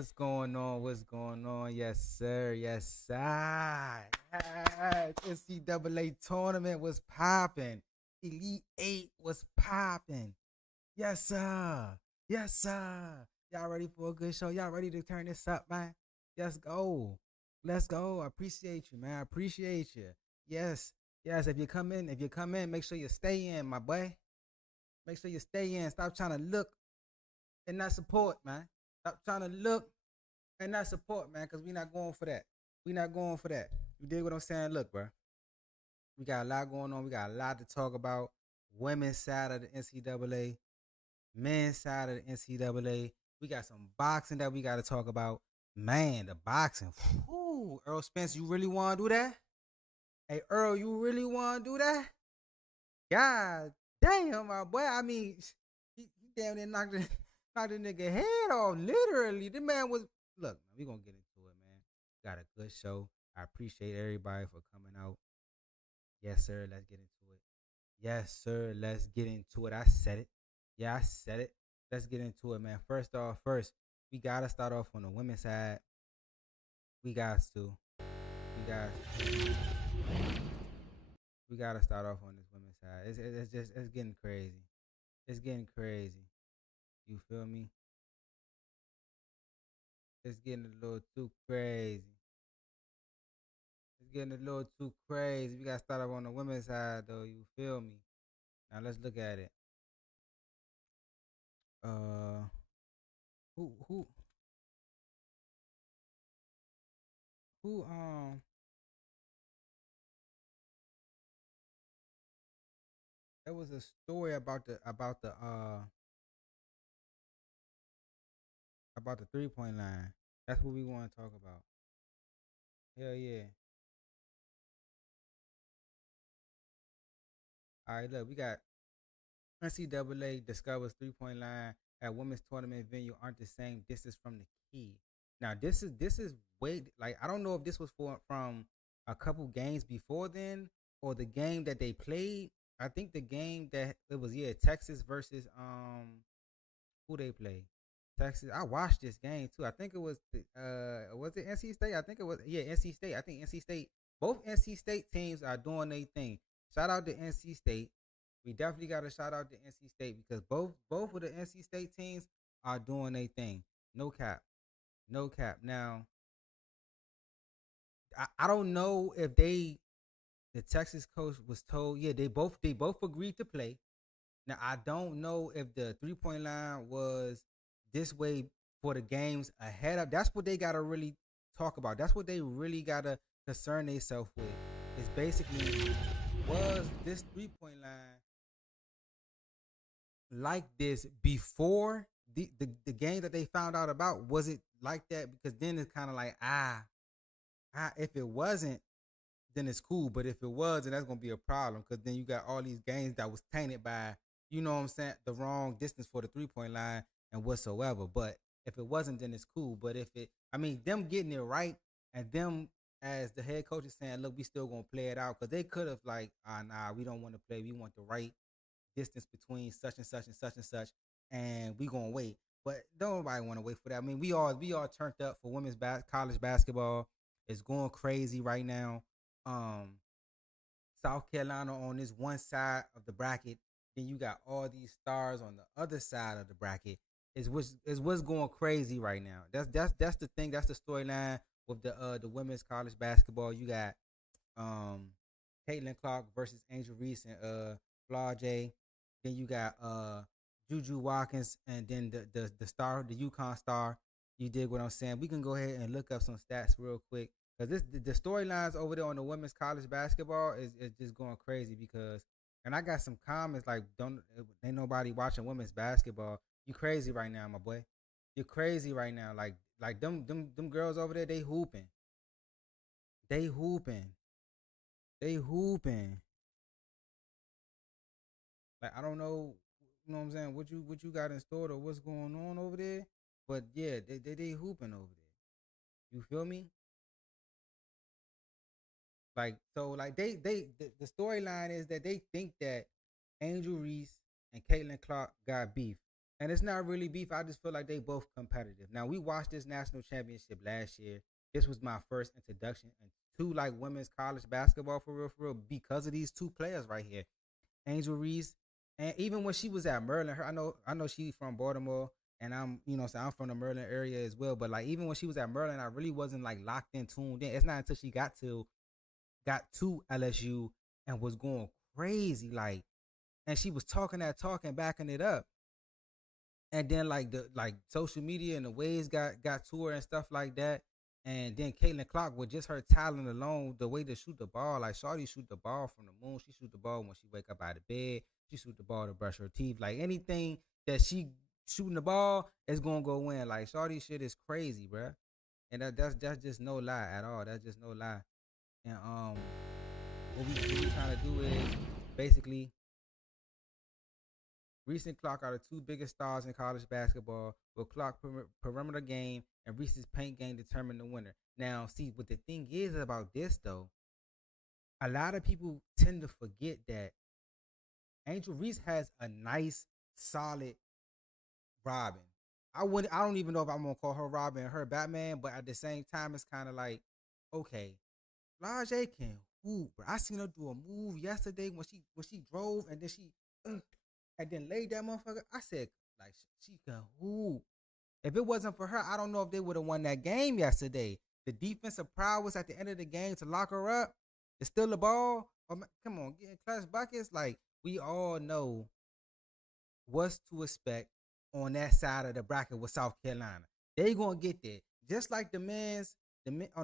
What's going on? What's going on? Yes, sir. Yes, sir. Yes. NCAA tournament was popping. Elite Eight was popping. Yes, sir. Yes, sir. Y'all ready for a good show? Y'all ready to turn this up, man? Let's go. Let's go. I appreciate you, man. I appreciate you. Yes. Yes. If you come in, make sure you stay in, my boy. Make sure you stay in. Stop trying to look and not support, man. Stop trying to look and not support, man, because we not going for that. We not going for that. You dig what I'm saying? Look, bro. We got a lot going on. We got a lot to talk about. Women's side of the NCAA, men's side of the NCAA. We got some boxing that we got to talk about. Man, the boxing. Whew. Earl Spence, you really want to do that? Hey, Earl, you really want to do that? God damn, my boy. I mean, he damn near knocked the nigga head off. Literally, the man was. Look, man, we gonna get into it, man. Got a good show. I appreciate everybody for coming out. Yes, sir. Let's get into it. Yes, sir. Let's get into it. I said it. Yeah, I said it. Let's get into it, man. First, we gotta start off on the women's side. We got to. We got. We gotta start off on this women's side. It's getting crazy. It's getting crazy. You feel me? It's getting a little too crazy. It's getting a little too crazy. We gotta start off on the women's side though. You feel me? Now let's look at it. Uh, who who. There was a story about the 3 point line. That's what we want to talk about. Hell yeah. All right, look, we got NCAA discovers 3 point line at women's tournament venue aren't the same distance from the key. Now this is way, like, I don't know if this was from a couple games before then or the game that they played. I think the game that it was, yeah, Texas versus who they play. Texas. I watched this game too. I think it was it NC State? I think it was, yeah, NC State. I think NC State. Both NC State teams are doing their thing. Shout out to NC State. We definitely got to shout out to NC State because both of the NC State teams are doing their thing. No cap. No cap. Now, I don't know if the Texas coach was told, yeah, they both agreed to play. Now I don't know if the 3 point line was this way for the games ahead of. That's what they gotta really talk about. That's what they really gotta concern themselves with. Is basically, was this 3 point line like this before the game that they found out about? Was it like that? Because then it's kind of like, if it wasn't, then it's cool. But if it was, then that's gonna be a problem because then you got all these games that was tainted by, you know what I'm saying, the wrong distance for the 3 point line and whatsoever. But if it wasn't, then it's cool. But if it, I mean, them getting it right and them as the head coach is saying, look, we still gonna play it out because they could have like, nah, we don't want to play. We want the right distance between such and such and such and such, and we gonna wait. But don't nobody want to wait for that. I mean, we all turned up for college basketball. It's going crazy right now. Um, South Carolina on this one side of the bracket, then you got all these stars on the other side of the bracket. Is what's going crazy right now. That's the thing. That's the storyline with the women's college basketball. You got um Caitlin Clark versus Angel Reese and Flaw J. Then you got Juju Watkins and then the star, the UConn star. You dig what I'm saying? We can go ahead and look up some stats real quick because this the storylines over there on the women's college basketball is just going crazy because, and I got some comments like, don't ain't nobody watching women's basketball. You crazy right now, my boy. You're crazy right now. Like them girls over there, they hooping. They hooping. They hooping. Like, I don't know, you know what I'm saying, what you got in store or what's going on over there. But yeah, they hooping over there. You feel me? Like, so like the storyline is that they think that Angel Reese and Caitlin Clark got beef. And it's not really beef. I just feel like they both competitive. Now we watched this national championship last year. This was my first introduction to like women's college basketball for real, because of these two players right here, Angel Reese, and even when she was at Maryland, I know she's from Baltimore, and so I'm from the Maryland area as well. But like even when she was at Maryland, I really wasn't like locked in, tuned in. It's not until she got to LSU and was going crazy, like, and she was talking that talk and backing it up, and then like the like social media and the ways got to her and stuff like that. And then Caitlin Clark, with just her talent alone, the way to shoot the ball, like Shawty shoot the ball from the moon. She shoot the ball when she wake up out of bed. She shoot the ball to brush her teeth. Like anything that she shooting the ball is gonna go in. Like Shawty shit is crazy, bruh. And that's just no lie at all. That's just no lie. And what we trying to do is basically recent Clark are the two biggest stars in college basketball, with Clark perimeter game and Reese's paint game determine the winner. Now, see, what the thing is about this though, a lot of people tend to forget that Angel Reese has a nice, solid Robin. I don't even know if I'm gonna call her Robin and her Batman, but at the same time, it's kind of like, okay, Rajay can hoop, bro. I seen her do a move yesterday when she drove and then she and then laid that motherfucker. I said, like, she can hoop. If it wasn't for her, I don't know if they would have won that game yesterday. The defensive prowess at the end of the game to lock her up, to steal the ball. Come on, getting clutch buckets. Like, we all know what's to expect on that side of the bracket with South Carolina. They gonna get there. Just like on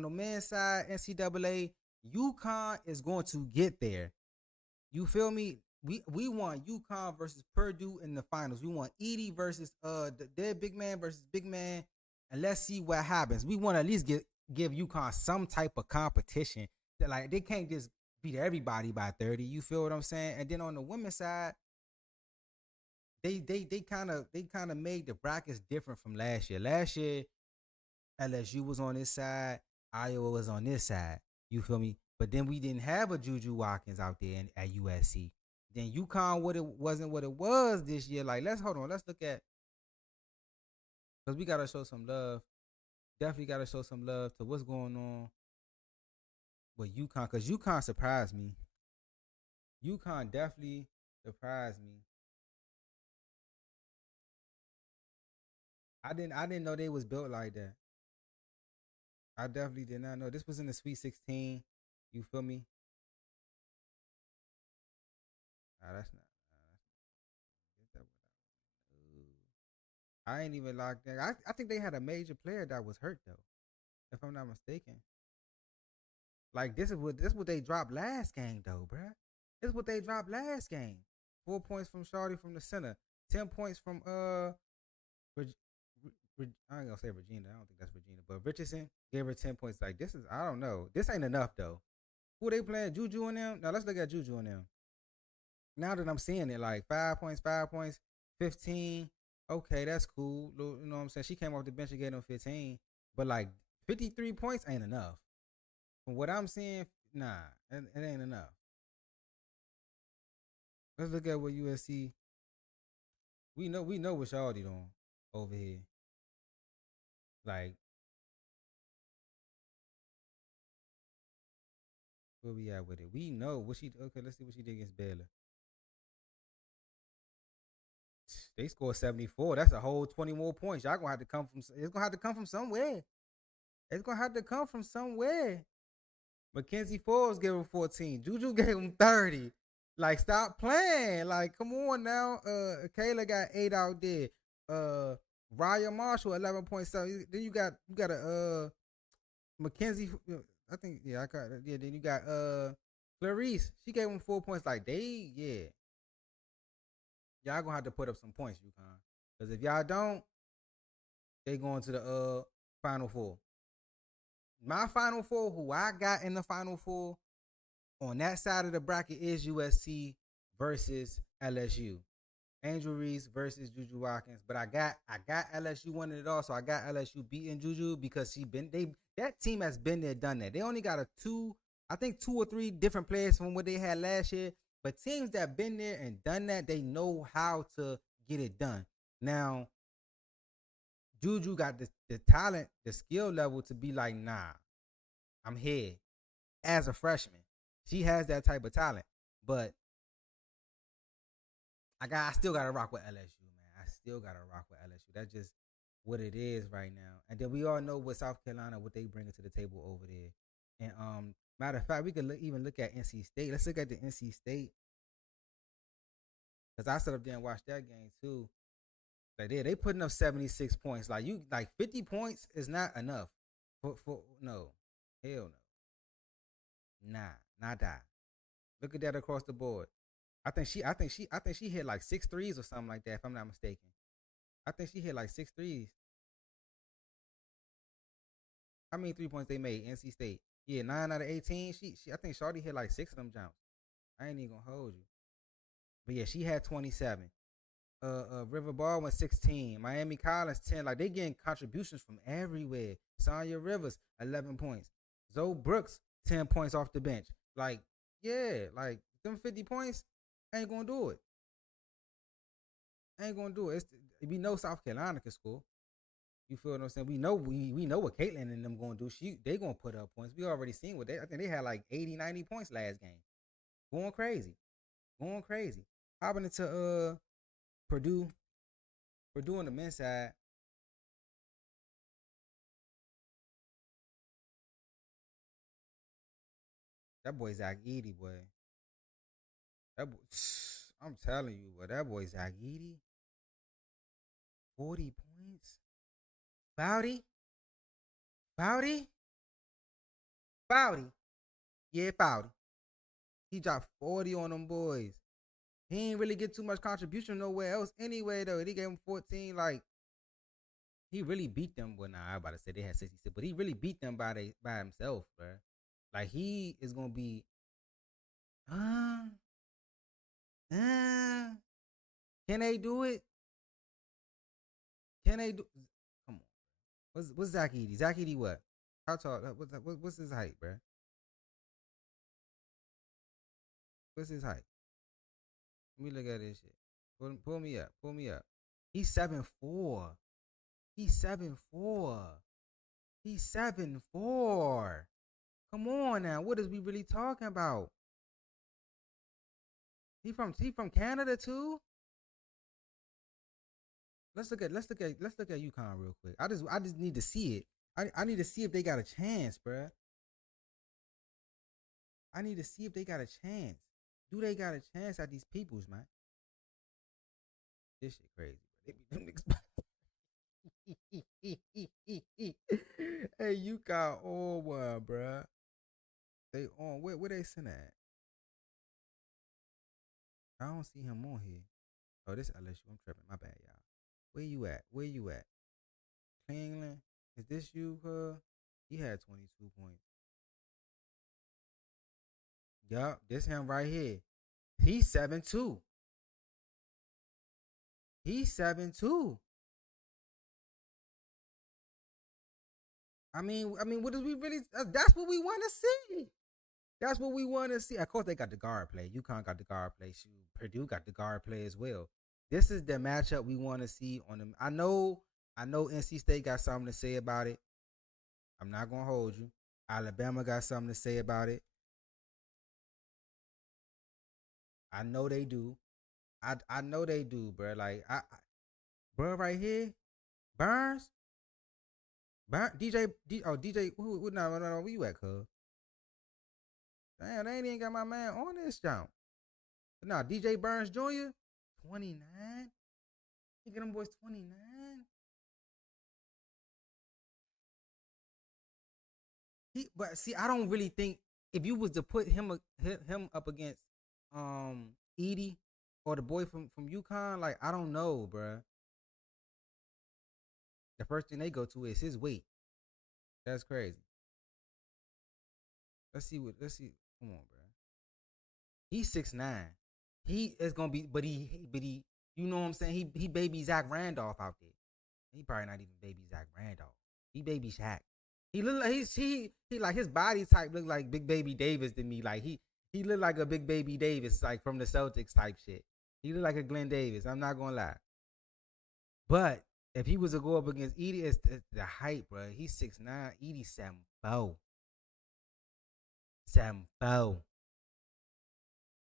the men's side, NCAA, UConn is going to get there. You feel me? We want UConn versus Purdue in the finals. We want Edie versus their big man versus big man, and let's see what happens. We want to at least give UConn some type of competition. That, like, they can't just beat everybody by 30. You feel what I'm saying? And then on the women's side, they kind of made the brackets different from last year. Last year, LSU was on this side, Iowa was on this side. You feel me? But then we didn't have a Juju Watkins out there at USC. Then UConn wasn't what it was this year. Like, let's hold on. Let's look at, because we gotta show some love. Definitely gotta show some love to what's going on with UConn, because UConn surprised me. UConn definitely surprised me. I didn't know they was built like that. I definitely did not know. This was in the Sweet 16. You feel me? Nah, that's not. Nah, I ain't even locked in. I think they had a major player that was hurt though, if I'm not mistaken. Like this is what they dropped last game though, bruh. This is what they dropped last game. 4 points from Shawty from the center. 10 points from I ain't gonna say Regina. I don't think that's Regina, but Richardson gave her 10 points. Like, this is, I don't know. This ain't enough though. Who they playing? Juju and them. Now let's look at Juju and them. Now that I'm seeing it, like 5 points, 15. Okay, that's cool. You know what I'm saying? She came off the bench and gave them 15, but like 53 points ain't enough. From what I'm seeing, nah, it ain't enough. Let's look at what USC. We know what y'all doing over here. Like, where we at with it? We know what she. Okay, let's see what she did against Baylor. They scored 74. That's a whole 20 more points. Y'all gonna have to come from. It's gonna have to come from somewhere. It's gonna have to come from somewhere. Mackenzie Forbes gave him 14. Juju gave him 30. Like, stop playing. Like, come on now. Kayla got 8 out there. Ryan Marshall 11.7. Then you got a Mackenzie. I think, yeah, I got, yeah. Then you got Clarice. She gave him 4 points. Like, y'all gonna have to put up some points, UConn. Because if y'all don't, they going to the Final Four. My Final Four, who I got in the Final Four on that side of the bracket, is USC versus LSU. Angel Reese versus Juju Watkins. But I got LSU winning it all, so I got LSU beating Juju because that team has been there, done that. They only got two or three different players from what they had last year. But teams that been there and done that, they know how to get it done. Now, Juju got the talent, the skill level to be like, nah, I'm here as a freshman. She has that type of talent, but I still gotta rock with LSU, man. I still gotta rock with LSU. That's just what it is right now. And then we all know what South Carolina, what they bring to the table over there. And matter of fact, we could even look at NC State. Let's look at the NC State because I sat up there and watched that game too. Like they putting up 76 points. Like you, like 50 points is not enough. For no, hell no, nah, not that. Look at that across the board. I think she hit like six threes or something like that. If I'm not mistaken, I think she hit like six threes. How many 3 points they made? NC State. Yeah, 9 out of 18. She I think Shawty hit like six of them jumps. I ain't even gonna hold you. But yeah, she had 27. River Baldwin 16. Miami Collins 10. Like they getting contributions from everywhere. Sonya Rivers 11 points. Zoe Brooks 10 points off the bench. Like yeah, like them 50 points ain't gonna do it. Ain't gonna do it. We know South Carolina can score. You feel what I'm saying? We know what Caitlin and them gonna do. They gonna put up points. We already seen what they. I think they had like 80, 90 points last game. Going crazy, going crazy. Hopping into Purdue, Purdue on the men's side. That boy Zach Edey, boy. That boy, I'm telling you, boy. That boy Zach Edey, 40 points. Bowdy, Bowdy, Bowdy. Yeah, Bowdy. He dropped 40 on them boys. He ain't really get too much contribution nowhere else anyway, though. He gave him 14. Like, he really beat them. Well, nah, I was about to say they had 66, but he really beat them by himself, bro. Like, he is going to be, uh, uh, can they do it? Can they do Come on. What's Zach Edey? Zach Edey what? How tall? What's his height, bro? What's his height? Let me look at this shit. Pull me up. Pull me up. He's 7'4". He's 7'4". He's 7'4". Come on now. What is we really talking about? He from Canada too? Let's look at UConn real quick. I just need to see it. I need to see if they got a chance, bruh. I need to see if they got a chance. Do they got a chance at these peoples, man? This shit crazy. Hey, you got all one, bruh. They on where they send at? I don't see him on here. Oh, this LSU. I'm tripping. My bad, y'all. Where you at? Where you at? England? Is this you, He had 22 points. Yup, this him right here. He's 7'2". He's 7'2". I mean, what is we really? That's what we want to see. That's what we want to see. Of course, they got the guard play. UConn got the guard play. Shoot, Purdue got the guard play as well. This is the matchup we want to see on them. I know. NC State got something to say about it. I'm not gonna hold you. Alabama got something to say about it. I know they do. I know they do, bro. Like bro, right here, Burns, DJ, DJ. No, where you at, cuz? Damn, they ain't even got my man on this jump. Nah, DJ Burns Jr. 29. You get them boys 29. But see, I don't really think if you was to put him up against Edie or the boy from UConn, like I don't know, bruh. The first thing they go to is his weight. That's crazy. Let's see. Come on, bruh. He's 6'9". He is gonna be, but he, you know what I'm saying? He baby Zach Randolph out there. He probably not even baby Zach Randolph. He baby Shaq. He look like he like his body type look like Big Baby Davis to me. Like he look like a Big Baby Davis, like from the Celtics type shit. He look like a Glenn Davis. I'm not gonna lie. But if he was to go up against Edie, it's the height, bro. He's 6'9", Edie 7'4". 7'4".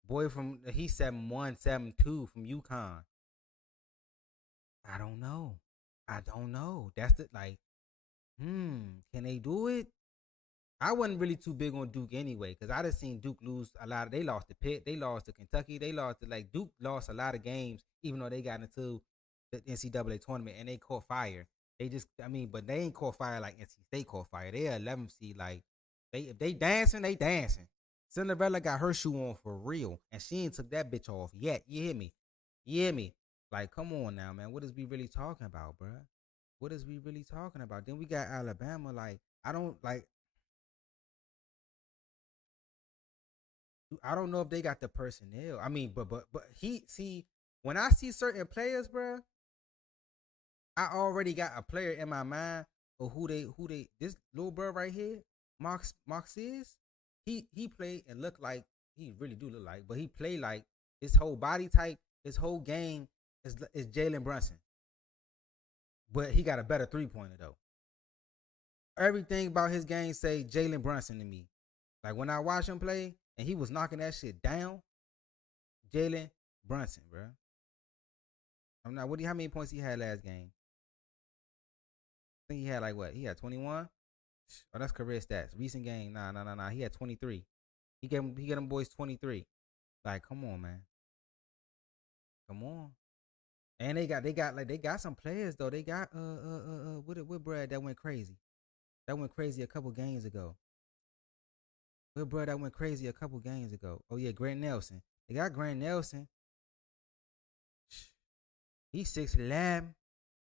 Boy from he's 7'1", 7'2" from UConn. I don't know. I don't know. That's the like, can they do it? I wasn't really too big on Duke anyway, because I just seen Duke lose a lot. They lost to Pitt, they lost to Kentucky, they lost to like Duke lost a lot of games, even though they got into the NCAA tournament and they caught fire. They just, I mean, but they ain't caught fire like NC State caught fire. They 11th seed. Like they, if they dancing, they dancing. Cinderella got her shoe on for real, and she ain't took that bitch off yet. You hear me? You hear me? Like, come on now, man. What is we really talking about, bruh? What is we really talking about? Then we got Alabama. Like, I don't like. I don't know if they got the personnel. I mean, but he see when I see certain players, bro, I already got a player in my mind of who they this little bro right here, Marx is. He played and looked like he really do look like, but he played like his whole body type, his whole game is Jalen Brunson, but he got a better 3 pointer though. Everything about his game say Jalen Brunson to me. Like when I watch him play and he was knocking that shit down, Jalen Brunson, bro. I'm not. What do you? How many points he had last game? I think he had like what? He had 21. Oh, that's career stats. Recent game, nah. He had 23. He get them boys 23. Like, come on, man. Come on. And they got some players though. They got what Brad that went crazy. That went crazy a couple games ago. What Brad that went crazy a couple games ago. Oh yeah, Grant Nelson. They got Grant Nelson. He's 6'11",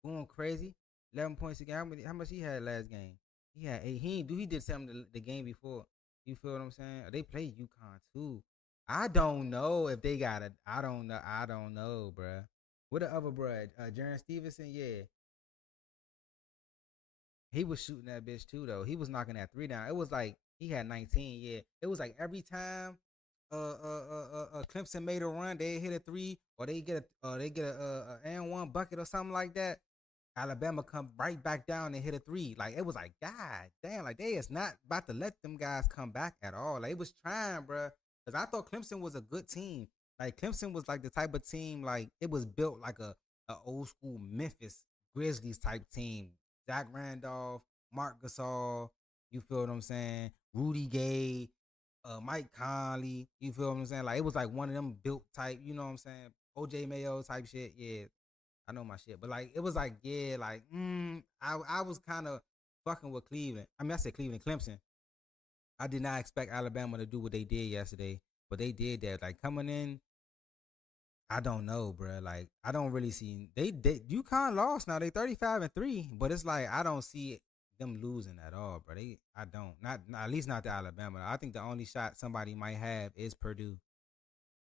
going crazy. 11 points a game. How much he had last game? He had 8. He did something the game before. You feel what I'm saying? They play UConn too. I don't know if they got it. I don't know. I don't know, bruh. What the other bruh? Jaron Stevenson. Yeah, he was shooting that bitch too though. He was knocking that three down. It was like he had 19. Yeah, it was like every time Clemson made a run, they hit a three or they get a and one bucket or something like that. Alabama come right back down and hit a three. Like it was like, God damn, like they is not about to let them guys come back at all. Like it was trying, bro. Cause I thought Clemson was a good team. Like Clemson was like the type of team, like it was built like a old school Memphis Grizzlies type team. Zach Randolph, Mark Gasol, you feel what I'm saying? Rudy Gay, Mike Conley, you feel what I'm saying? Like it was like one of them built type, you know what I'm saying? OJ Mayo type shit. Yeah, I know my shit, but like it was like yeah, like I was kind of fucking with Cleveland. I mean, I said Cleveland, Clemson. I did not expect Alabama to do what they did yesterday, but they did that. Like coming in, I don't know, bro. Like I don't really see they UConn lost now. They 35-3, but it's like I don't see them losing at all, bro. I don't not at least not to Alabama. I think the only shot somebody might have is Purdue.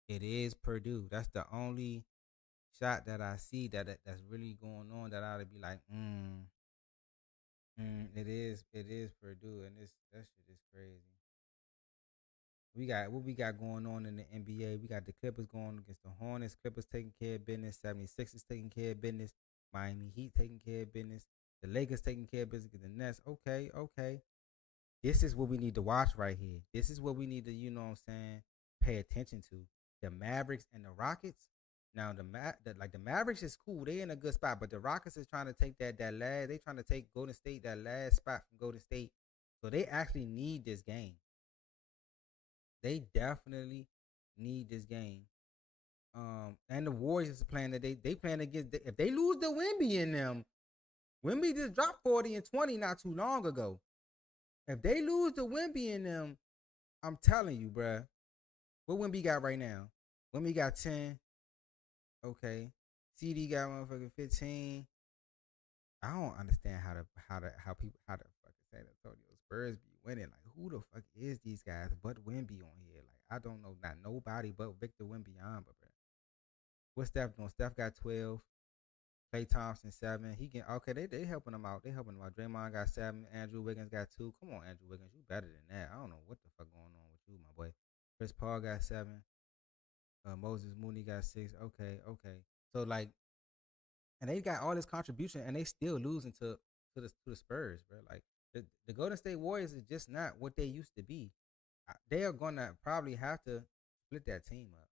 It is Purdue. That's the only shot that I see that's really going on that I would be like, it is Purdue, and this that shit is crazy. We got what we got going on in the NBA. We got the Clippers going against the Hornets. Clippers taking care of business. 76ers taking care of business. Miami Heat taking care of business. The Lakers taking care of business against the Nets. Okay, okay. This is what we need to watch right here. This is what we need to, you know what I'm saying, pay attention to. The Mavericks and the Rockets. Now the Mavericks is cool. They in a good spot, but the Rockets is trying to take that last. They trying to take Golden State that last spot from Golden State. So they actually need this game. They definitely need this game. And the Warriors is playing that they playing against if they lose the Wimby in them. Wimby just dropped 40 and 20 not too long ago. If they lose the Wimby in them, I'm telling you, bruh. What Wimby got right now? Wimby got 10. Okay. CD got motherfucking 15. I don't understand how people how the fucking San Antonio Spurs be winning. Like who the fuck is these guys but Wimby on here? Like I don't know not nobody but Victor Wembanyama, bro. What's Steph doing? Steph got 12. Clay Thompson 7. He can okay. They helping him out. They helping him out. Draymond got 7. Andrew Wiggins got 2. Come on, Andrew Wiggins, you better than that. I don't know what the fuck going on with you, my boy. Chris Paul got 7. Moses Mooney got 6. Okay, okay. So like and they got all this contribution, and they still losing to the Spurs, bro. Like the Golden State Warriors is just not what they used to be. They are gonna probably have to split that team up.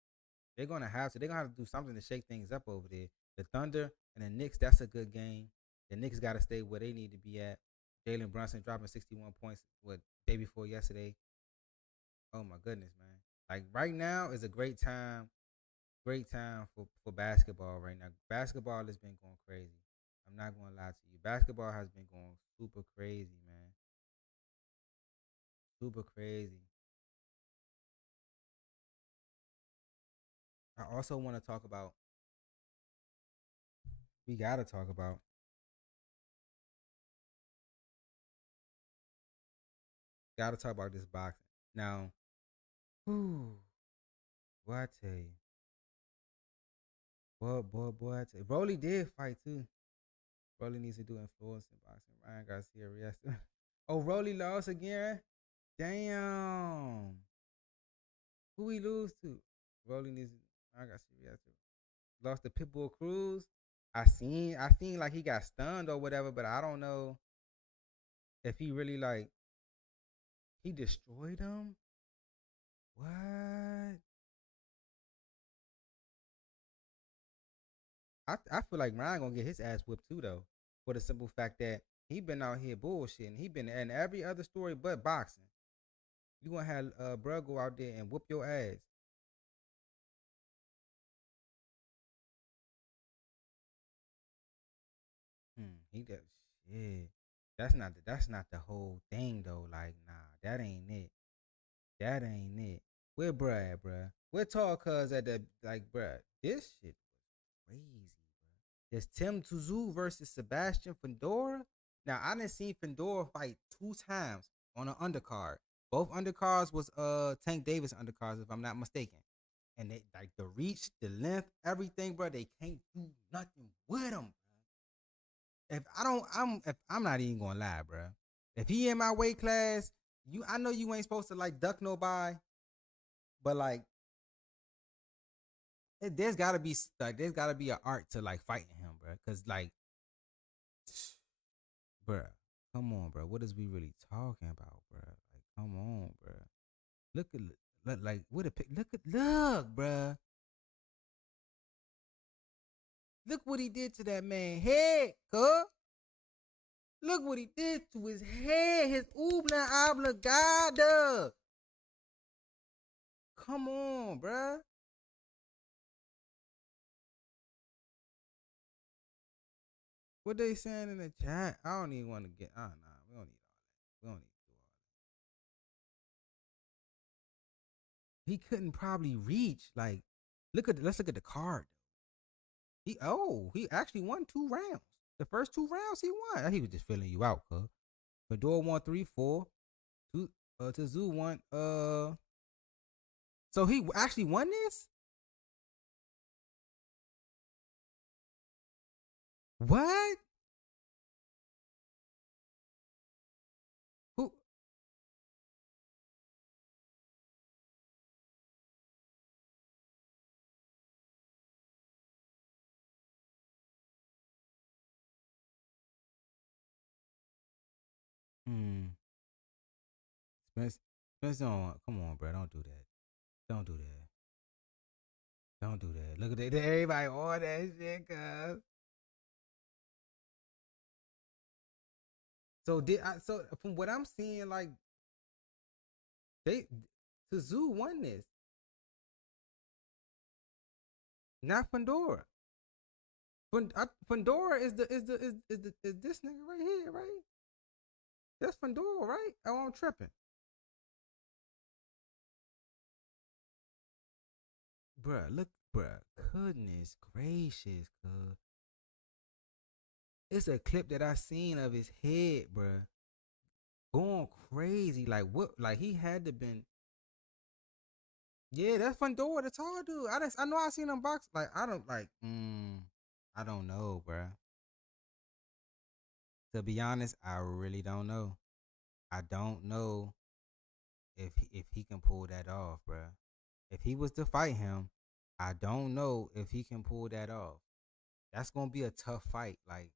They're gonna have to. They're gonna have to do something to shake things up over there. The Thunder and the Knicks, that's a good game. The Knicks got to stay where they need to be at. Jalen Brunson dropping 61 points what day before yesterday. Oh my goodness, man! Like right now is a great time for basketball right now. Basketball has been going crazy. I'm not gonna lie to you. Basketball has been going super crazy, man. Super crazy. I also want to talk about. We gotta talk about. Gotta talk about this boxing now. Whew, boy, I tell you, boy, I tell you, Broly did fight too. Broly needs to do influence in boxing. Ryan Garcia arrested. Oh, Broly lost again. Damn. Who he lose to? Broly needs. Ryan Garcia arrested. Lost to Pitbull Cruz. I seen like he got stunned or whatever, but I don't know if he really like he destroyed him. What? I feel like Ryan gonna get his ass whipped too though, for the simple fact that he been out here bullshitting. He been in every other story but boxing. You gonna have bro go out there and whoop your ass. He does shit. That's not the whole thing though. Like nah, that ain't it. That ain't it. Where bruh at, bruh? Where tall cuz at the like bruh? This shit crazy. There's Tim Tszyu versus Sebastian Fundora. Now I didn't see Fundora fight 2 times on an undercard. Both undercards was Tank Davis undercards, if I'm not mistaken. And they like the reach, the length, everything, bro. They can't do nothing with him. If I'm not even gonna lie, bro. If he in my weight class, I know you ain't supposed to like duck nobody, but like there's gotta be an art to like fighting him, bro. Cause like bruh, come on, bro. What is we really talking about, bro? Like, come on, bro. Look at like what a pic. Look, bro. Look what he did to that man head, cuz. Look what he did to his head, his ubla oblongata. Come on, bro. What they saying in the chat? I don't even want to get. Oh, nah, we don't need all that. We don't need to do all that. He couldn't probably reach. Like, let's look at the card. He actually won 2 rounds. The first 2 rounds he won. He was just filling you out, cuz. Fedor won 3-4. Two Tszyu won so he actually won this? What? Who hmm Spence Spence don't come on, bro. Don't do that. Don't do that. Don't do that. Look at that. Everybody on that shit, cuz. So from what I'm seeing, like they Tszyu won this. Not Fundora. Fundora is this nigga right here, right? That's Fundora, right? Oh, I'm tripping. Bruh, look, bruh. Goodness gracious, cuz. It's a clip that I seen of his head, bruh. Going crazy. Like what like he had to been. Yeah, that's Fundora, the tall dude. I know I seen him box. Like I don't like I don't know, bruh. To be honest, I really don't know. I don't know if he can pull that off, bruh. If he was to fight him, I don't know if he can pull that off. that's gonna be a tough fight. Like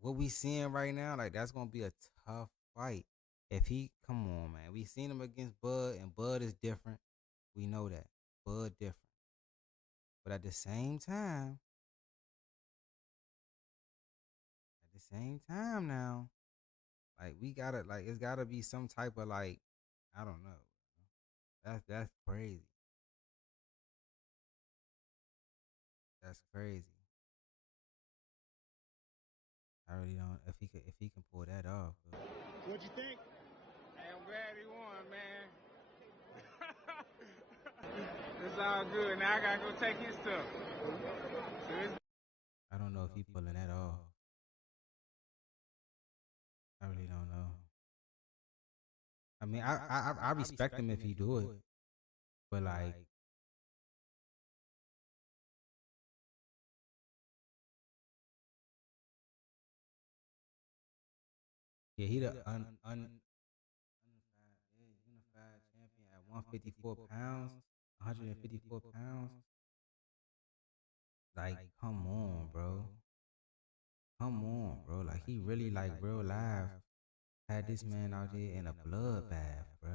what we seeing right now, like that's gonna be a tough fight. If he come on, man, we seen him against Bud, and Bud is different. We know that Bud different, but at the same time now, like we gotta like it's gotta be some type of like I don't know. That's crazy. That's crazy. I really don't if he can pull that off. What'd you think? Hey, I'm glad he won, man. It's all good. Now I gotta go take his stuff. I don't know if he pulling that off. I really don't know. I mean, I respect him if he do it, but like, yeah, he the unified champion at 154 pounds, 154 pounds. Like, come on, bro. Come on, bro. Like, he really like real life had this man out there in a bloodbath, bro.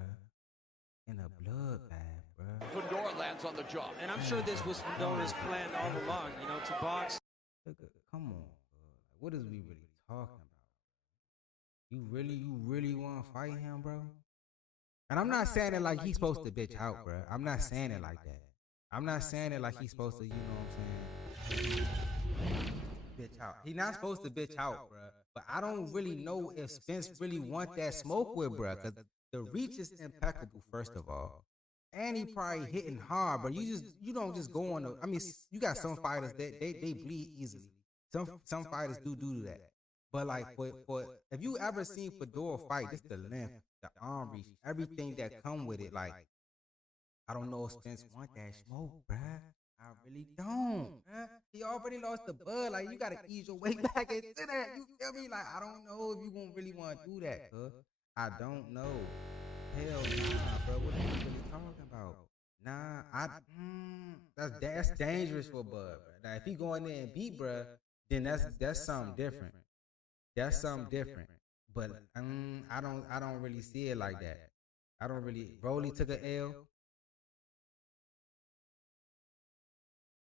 In a bloodbath, bro. Fundora lands on the jaw. And I'm sure this was Fundora's plan all along, you know, to box. Look, come on, bro. Like, what is we really talking about? You really want to fight him, bro? And I'm not saying it like he's supposed to bitch out, bro. I'm not saying it like that. I'm not saying it like he's supposed to, you know what I'm saying? Bitch out. He not supposed to bitch out, bro. But I don't really know if Spence really want that smoke with, bro. Because the reach is impeccable, first of all. And he probably hitting hard, but you don't just go on. I mean, you got some fighters that they bleed easily. Some fighters do that. But like for if you ever seen Fedora fight, just the length, the arm reach, everything that come with it. Like I don't know if Spence want that smoke, bruh. I really don't, bruh. He already lost the Bud. Like you gotta ease your way back into that. You feel me? Like I don't know if you won't really want to do that, cuz. I don't know. Hell nah, bro. What are you really talking about? Nah, that's dangerous for Bud, bro. Now if he go in there and beat, bruh, then that's something different. That's something different. But I don't really see it like that. I don't really. Broly took an L.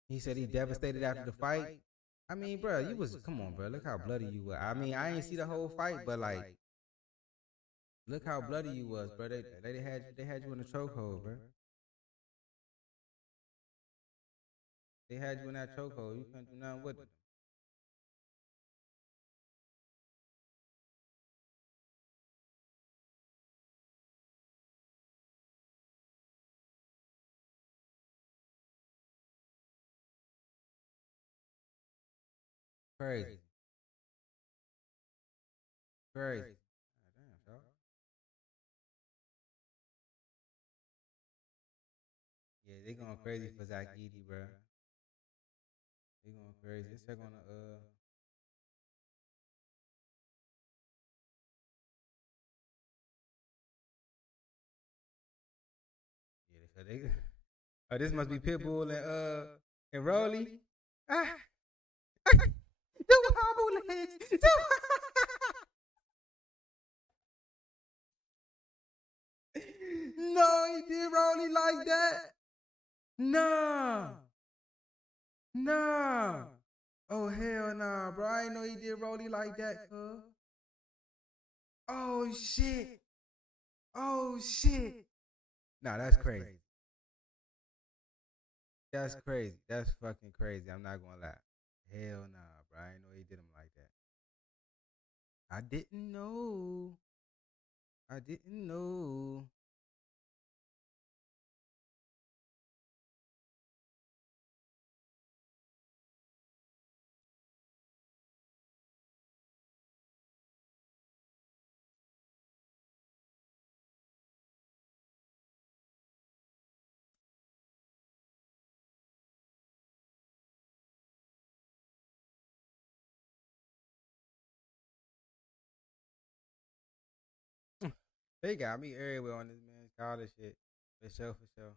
He said he devastated after the fight. I mean, bro, you was come on, bro. Look how bloody you were. I mean, I ain't see the whole fight, but like, look how bloody you was, bro. They had you in the chokehold, bro. They had you in that chokehold. You couldn't do nothing with it. Crazy, crazy. God damn, dog. Yeah, they going crazy for Zach Edey, bro. They going crazy. They're gonna yeah, they oh, this must be Pitbull and Rolly. Ah, the wobble legs. No, he did Rolly like that. Nah, nah. Oh hell nah, bro. I ain't know he did Rolly like that, cuz. Oh shit. Oh shit. Nah, that's crazy. That's crazy. That's fucking crazy. I'm not gonna lie. Hell nah, bro. I ain't know he did him like that. I didn't know. I didn't know. They got me everywhere on this man's college shit. For sure, for sure.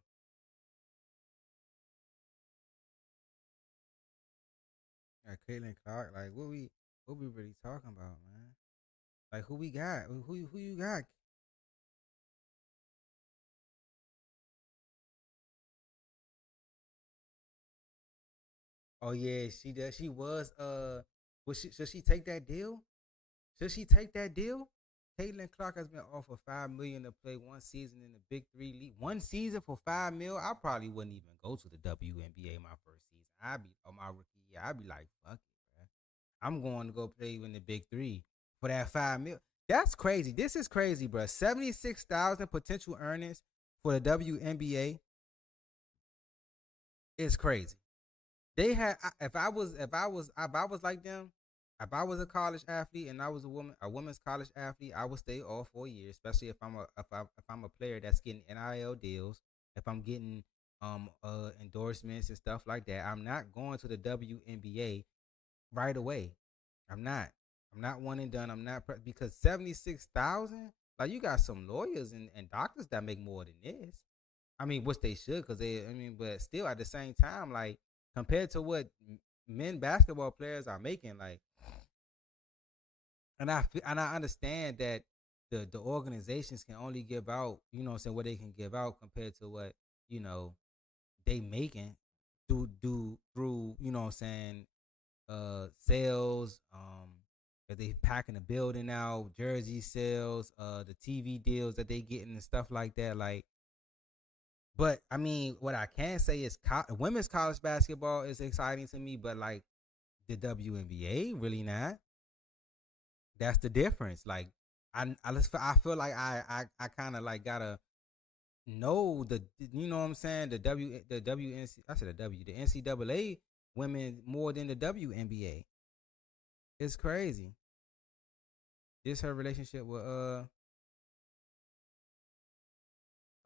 Caitlin Clark, like what we really talking about, man? Like who we got? Who you got? Oh yeah, she does. She was was she should she take that deal? Should she take that deal? Caitlin Clark has been offered $5 million to play one season in the Big Three league. One season for $5 million, I probably wouldn't even go to the WNBA my first season. I'd be on my rookie year. I'd be like, fuck it, man. I'm going to go play in the Big Three for that $5 million. That's crazy. This is crazy, bro. 76,000 potential earnings for the WNBA is crazy. They had if I was like them, if I was a college athlete and I was a women's college athlete, I would stay all 4 years, especially if I'm a player that's getting NIL deals, if I'm getting endorsements and stuff like that. I'm not going to the WNBA right away. I'm not. I'm not one and done. Because 76,000, like you got some lawyers and doctors that make more than this. I mean, which they should, because but still at the same time, like compared to what men basketball players are making, like, and I understand that the organizations can only give out, what I'm saying, what they can give out compared to what you know they making through what I'm saying, sales, if they packing the building out, jersey sales, the TV deals that they getting and stuff like that, like. But I mean, what I can say is women's college basketball is exciting to me, but like the WNBA, really not. That's the difference. Like, I feel like I kind of like gotta know what I'm saying, the WNC, I said the NCAA women more than the WNBA. It's crazy. This her relationship with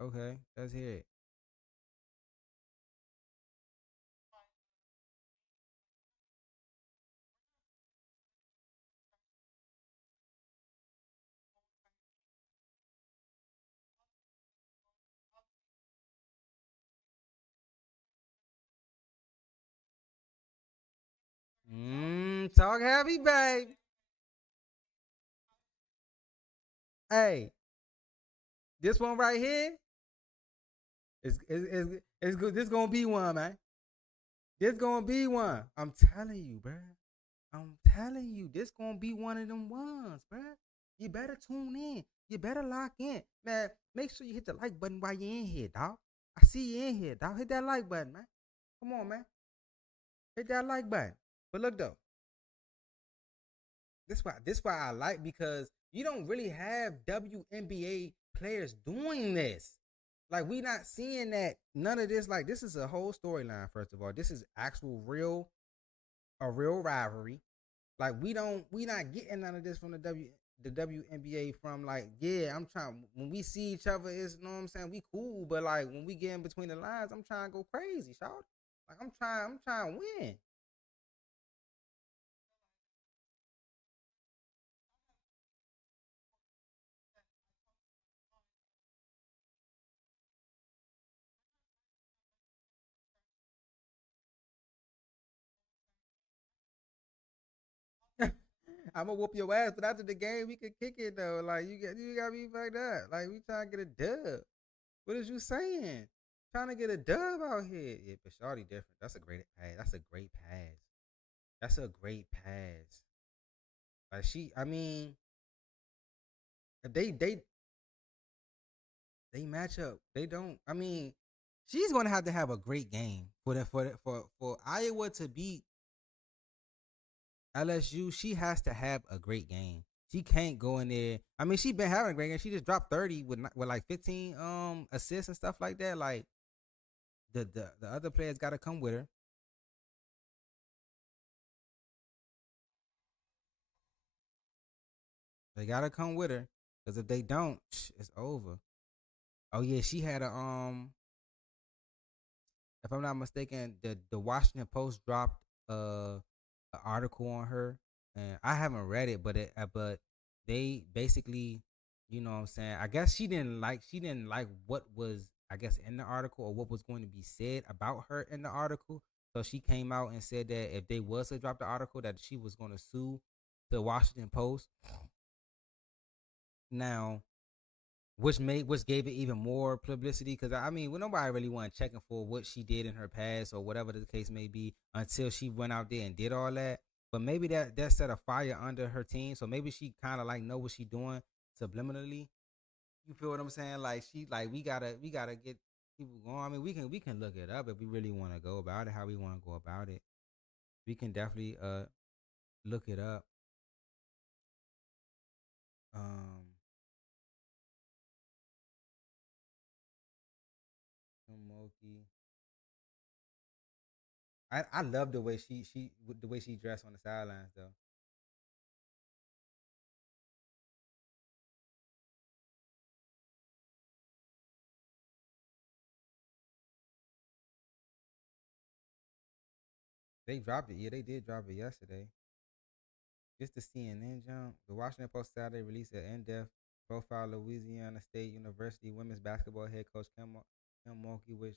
okay, let's hear it. Talk heavy, babe. Hey, this one right here is good. This gonna be one, man. This gonna be one. I'm telling you, bro. I'm telling you, this gonna be one of them ones, bro. You better tune in. You better lock in, man. Make sure you hit the like button while you're in here, dog. I see you in here, dog. Hit that like button, man. Come on, man. Hit that like button. But look though, this why I like, because you don't really have WNBA players doing this. Like, we not seeing that, none of this. Like, this is a whole storyline. First of all, this is actual real a real rivalry. Like, we not getting none of this from the WNBA, from like, yeah, I'm trying, when we see each other, is, you know what I'm saying, we cool, but like when we get in between the lines, I'm trying to go crazy, shout. Like, I'm trying to win. I'm gonna whoop your ass, but after the game, we can kick it though. Like, you got me fucked up. Like, we trying to get a dub. What is you saying? Trying to get a dub out here. Yeah, but Shawty different. That's a great pass. That's a great pass. That's a great pass. Like, I mean, they match up. They don't. I mean, she's gonna have to have a great game for Iowa to beat LSU. She has to have a great game. She can't go in there. I mean, she been having a great game. She just dropped 30 with like 15 assists and stuff like that. Like, the other players got to come with her. They got to come with her, because if they don't, it's over. Oh yeah, she had a if I'm not mistaken, the Washington Post dropped an article on her, and I haven't read it, but they basically, what I'm saying, I guess she didn't like what was, I guess, in the article, or what was going to be said about her in the article. So she came out and said that if they was to drop the article, that she was going to sue the Washington Post. Now, which gave it even more publicity, because I mean, well, nobody really wasn't checking for what she did in her past or whatever the case may be until she went out there and did all that. But maybe that set a fire under her team, so maybe she kind of like know what she doing subliminally. You feel what I'm saying? Like she like we gotta get people going. I mean, we can look it up if we really want to go about it. How we want to go about it, we can definitely look it up. Um, Tomoki. I love the way the way she dressed on the sidelines though. They dropped it. Yeah, they did drop it yesterday. This the CNN jump. The Washington Post Saturday released an in-depth profile of Louisiana State University women's basketball head coach Kim Mulkey, which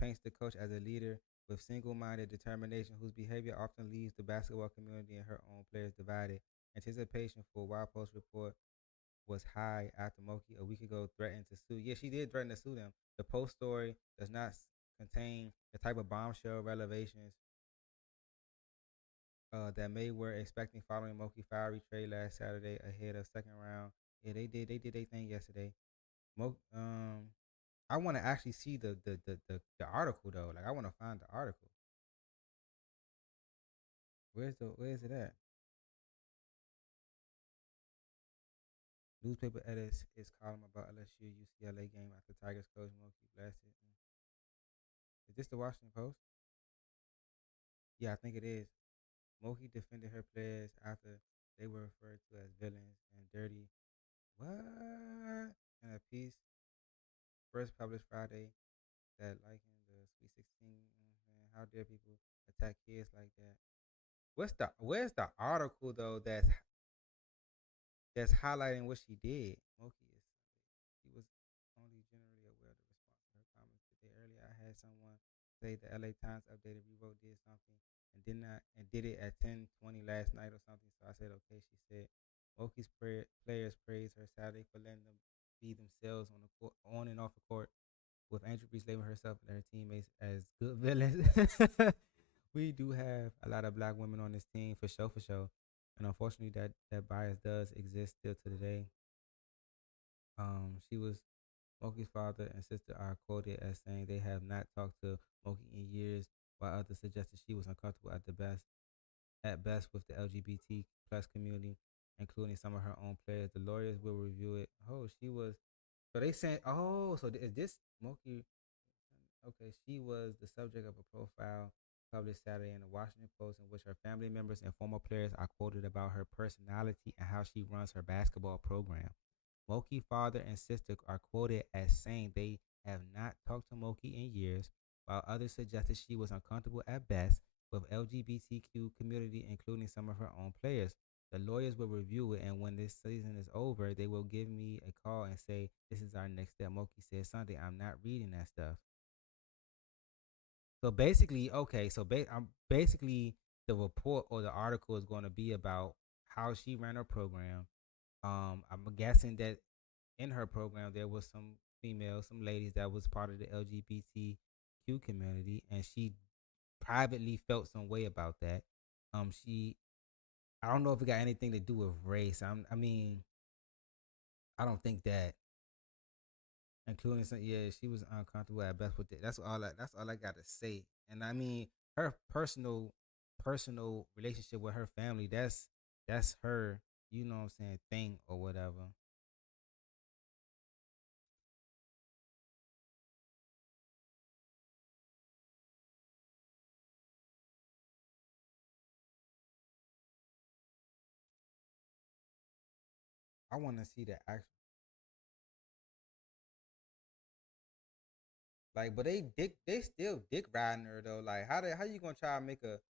paints the coach as a leader with single-minded determination whose behavior often leaves the basketball community and her own players divided. Anticipation for Wild Post report was high after Mulkey a week ago threatened to sue. Yeah, she did threaten to sue them. The Post story does not contain the type of bombshell revelations that May were expecting following Moki fiery trade last Saturday ahead of second round. Yeah, they did their thing yesterday. Mo, I want to actually see the article though. Like I want to find the article. Where's it at? Newspaper edits his column about LSU UCLA game after Tigers coach Moki blasted. Is this the Washington Post? Yeah, I think it is. Moki defended her players after they were referred to as villains and dirty. What? In a piece first published Friday that likened the Sweet 16. Man, how dare people attack kids like that? Where's the article though that's highlighting what she did? Moki is she was only generally aware of the response to her comments today. Earlier, I had someone say the LA Times updated rewrote did something and did it at 10:20 last night or something. So I said okay. She said Moki's players praised her Saturday for letting them be themselves on the court, on and off the court, with Angel Reese labeling herself and her teammates as good villains. We do have a lot of black women on this team for sure, for sure. And unfortunately, that bias does exist still to today. She was Moki's father and sister are quoted as saying they have not talked to Moki in years, while others suggested she was uncomfortable at best with the LGBT plus community, including some of her own players. The lawyers will review it. Oh, she was. So they saying, oh, so is this Moki? Okay, she was the subject of a profile published Saturday in the Washington Post in which her family members and former players are quoted about her personality and how she runs her basketball program. Moki's father and sister are quoted as saying they have not talked to Moki in years, while others suggested she was uncomfortable at best with LGBTQ community, including some of her own players. The lawyers will review it, and when this season is over, they will give me a call and say, "This is our next step." Moki said Sunday, "I'm not reading that stuff." So basically, okay, so basically the report or the article is going to be about how she ran her program. I'm guessing that in her program there was some females, some ladies that was part of the LGBTQ community, and she privately felt some way about that. She I don't know if it got anything to do with race. I mean, I don't think that, including some. Yeah, she was uncomfortable at best with it. That's all I got to say. And I mean, her personal relationship with her family. That's her. You know what I'm saying? Thing or whatever. I want to see the actual like, but they still dick riding her though. Like, how you gonna try to make a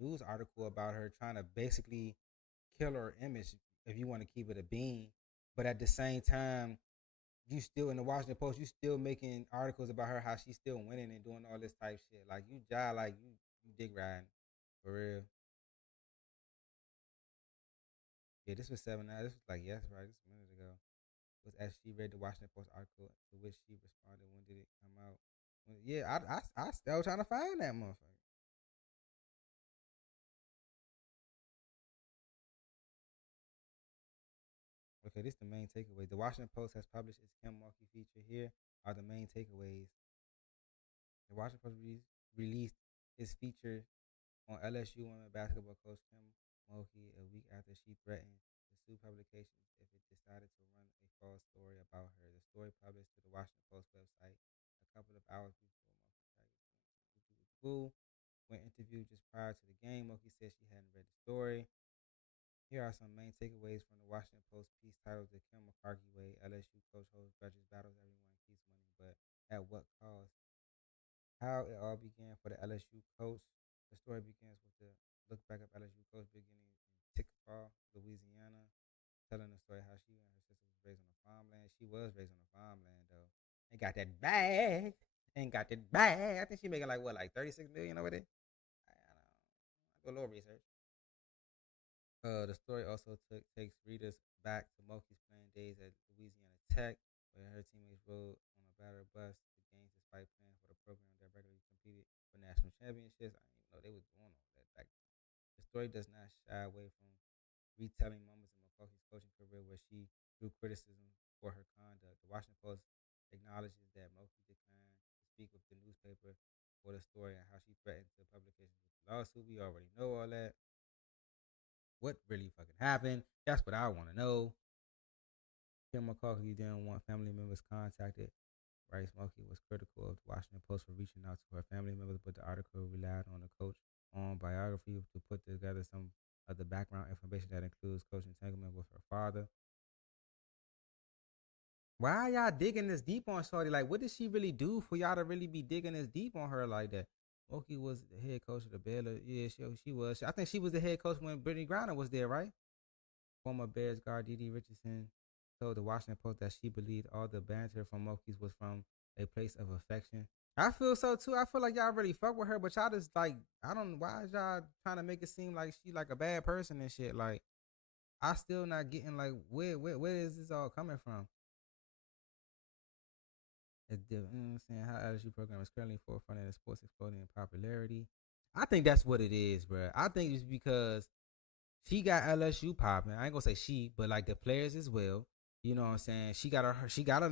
news article about her trying to basically kill her image if you want to keep it a bean, but at the same time you still in the Washington Post, you still making articles about her, how she's still winning and doing all this type shit. Like you jive, like you dick riding for real. Yeah, this was 7 9. This was like yes, right? This was a minute ago. Was as she read the Washington Post article to which she responded. When did it come out? Yeah, I still trying to find that motherfucker. Okay, this is the main takeaway. The Washington Post has published its Kim Mulkey feature. Here are the main takeaways. The Washington Post released its feature on LSU women basketball coach Kim Mulkey a week after she threatened to sue publications if it decided to run a false story about her. The story published to the Washington Post website a couple of hours before Mulkey started school. When interviewed just prior to the game, Mulkey said she hadn't read the story. Here are some main takeaways from the Washington Post piece titled "The Kim McCarthy Way: LSU Coach Holds Grudges, Battles Everyone, Keeps Money, but at what cost?" How it all began for the LSU coach. The story begins with the look back of LSU coach beginning in Tickfaw, Louisiana, telling the story how she and her sister was raised on the farmland. She was raised on the farmland though, and got that bag, and got that bag. I think she making like what, like 36 million over there. I don't know. Do a little research. The story also takes readers back to Moki's playing days at Louisiana Tech, where her teammates rode on a battered bus to games despite playing for the program that regularly competed for national championships. I didn't even know they was doing all that back then. The story does not shy away from retelling moments in McCarthy's coaching career where she drew criticism for her conduct. The Washington Post acknowledges that Moki declined to speak with the newspaper for the story and how she threatened the publication with the lawsuit. We already know all that. What really fucking happened? That's what I want to know. Kim McCarthy didn't want family members contacted. Right, Smokey was critical of the Washington Post for reaching out to her family members, but the article relied on the coach's own biography to put together some of the background information that includes coach entanglement with her father. Why are y'all digging this deep on Shorty? Like, what did she really do for y'all to really be digging this deep on her like that? Smokey was the head coach of the Baylor. Yeah, she was. I think she was the head coach when Brittany Griner was there, right? Former Bears guard Dee Dee Richardson told the Washington Post that she believed all the banter from Mokies was from a place of affection. I feel so too. I feel like y'all really fuck with her, but y'all just like, I don't know why y'all trying to make it seem like she like a bad person and shit. Like, I still not getting like where is this all coming from? You know what I'm saying? How LSU program is currently forefront of the sports exploding in popularity. I think that's what it is, bro. I think it's because she got LSU popping. I ain't gonna say she, but like the players as well. You know what I'm saying? She got she got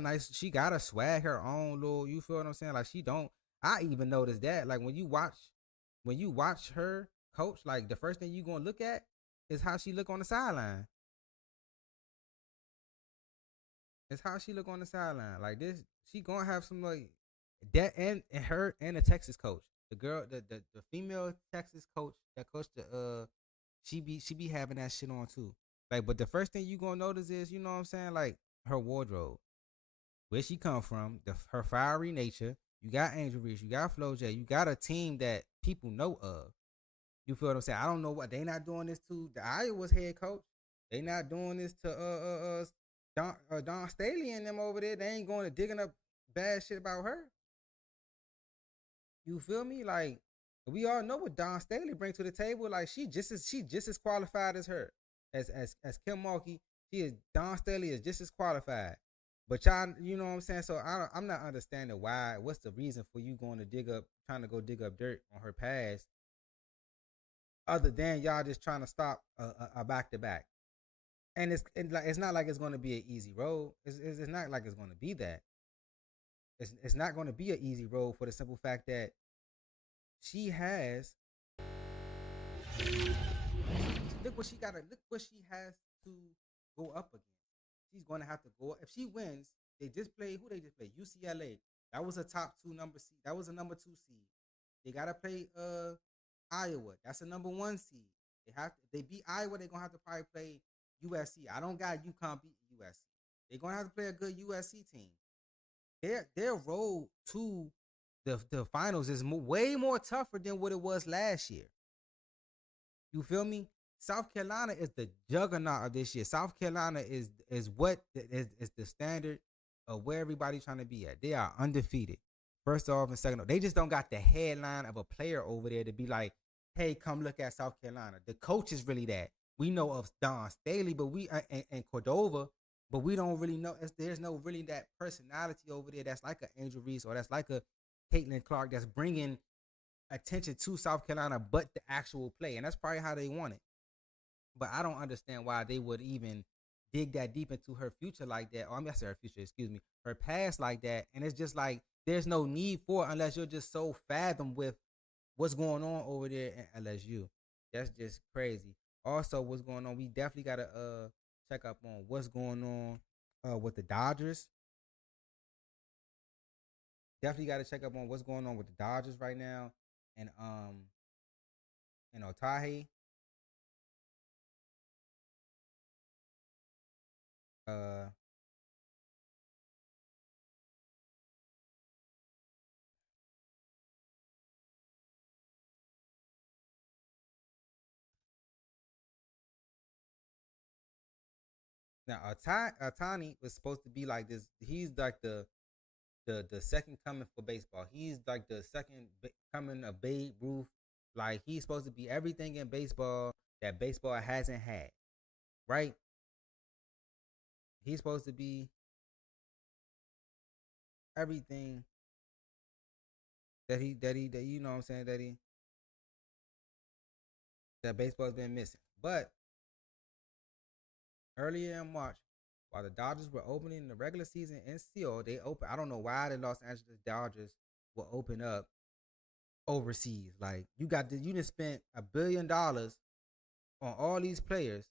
a swag, her own little. You feel what I'm saying? Like she don't. I even noticed that. Like when you watch her coach, like the first thing you gonna look at is how she look on the sideline. It's how she look on the sideline. Like this, she gonna have some like that, and her and the Texas coach, the girl, the female Texas coach that coached the she be having that shit on too. Like, but the first thing you gonna notice is, you know what I'm saying, like her wardrobe, where she come from, her fiery nature. You got Angel Reese, you got Flo J, you got a team that people know of. You feel what I'm saying? I don't know what they not doing this to the Iowa's head coach. They not doing this to Don Staley and them over there. They ain't going to digging up bad shit about her. You feel me? Like we all know what Don Staley brings to the table. Like she just as qualified as her, as Kim Mulkey. She is Don Staley is just as qualified. But y'all, you know what I'm saying? So I'm not understanding why. What's the reason for you going to trying to go dig up dirt on her past, other than y'all just trying to stop a back to back? And it's not like it's going to be an easy road. It's not like it's going to be that. It's not going to be an easy road for the simple fact that she has look what she has to go up against. She's going to have to go if she wins. They just play UCLA. That was a top 2 number seed. That was a number 2 seed. They got to play Iowa. That's a number 1 seed. They beat Iowa, they're going to have to probably play USC. I don't got UConn beat USC. They're going to have to play a good USC team. Their road to the finals is way more tougher than what it was last year. You feel me? South Carolina is the juggernaut of this year. South Carolina is what is the standard of where everybody's trying to be at. They are undefeated. First off and second off, they just don't got the headline of a player over there to be like, hey, come look at South Carolina. The coach is really that. We know of Don Staley, but we and Cordova, but we don't really know. There's no really that personality over there that's like an Angel Reese or that's like a Caitlin Clark that's bringing attention to South Carolina, but the actual play. And that's probably how they want it. But I don't understand why they would even dig that deep into her future like that. Or I mean, I said her future, excuse me, her past like that. And it's just like there's no need for it unless you're just so fathomed with what's going on over there at LSU. That's just crazy. Also, what's going on? We definitely gotta check up on what's going on with the Dodgers. Definitely gotta check up on what's going on with the Dodgers right now, and Otahi. Uh, Now Otani was supposed to be like this. He's like the second coming for baseball. He's like the second coming of Babe Ruth. Like he's supposed to be everything in baseball that baseball hasn't had. Right? He's supposed to be everything that you know what I'm saying that baseball's been missing. But earlier in March, while the Dodgers were opening the regular season in Seattle, they open. I don't know why the Los Angeles Dodgers will open up overseas. Like you just spent $1 billion on all these players,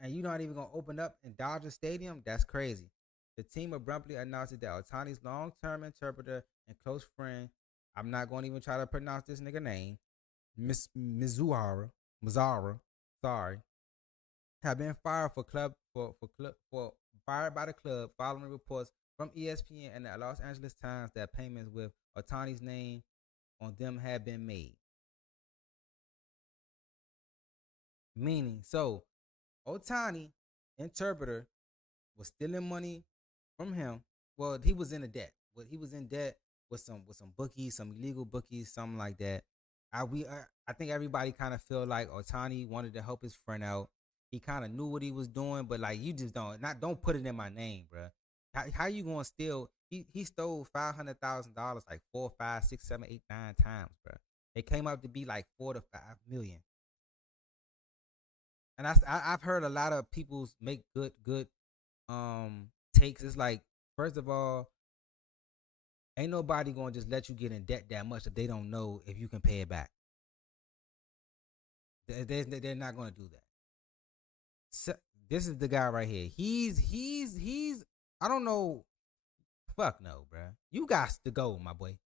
and you're not even gonna open up in Dodger Stadium. That's crazy. The team abruptly announced that Otani's long-term interpreter and close friend, I'm not going to even try to pronounce this nigga name, Miss Mizzara, sorry, have been fired for fired by the club following reports from ESPN and the Los Angeles Times that payments with Otani's name on them had been made. Meaning, so Otani, interpreter, was stealing money from him. Well, he was in a debt. Well, he was in debt with some bookies, some illegal bookies, something like that. I think everybody kind of feel like Otani wanted to help his friend out. He kind of knew what he was doing, but like you just don't put it in my name, bro. How you gonna steal? He stole $500,000 like 4, 5, 6, 7, 8, 9 times, bro. It came out to be like 4 to 5 million. And I've heard a lot of people's make good takes. It's like, first of all, ain't nobody gonna just let you get in debt that much if they don't know if you can pay it back. They're not gonna do that. So, this is the guy right here. He's I don't know. Fuck no, bro. You got to go, my boy.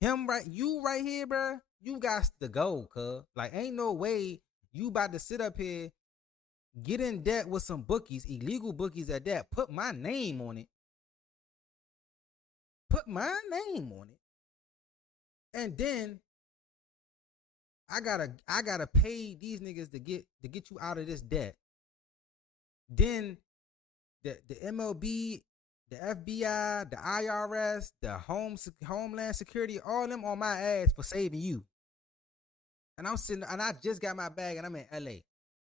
You right here, bro. You got to go, cuz. Like, ain't no way you about to sit up here, get in debt with some bookies, illegal bookies at that. Put my name on it. Put my name on it. And then I gotta pay these niggas to get you out of this debt. Then the MLB, the FBI, the IRS, the Homeland Security, all them on my ass for saving you. And I'm sitting, and I just got my bag, and I'm in LA.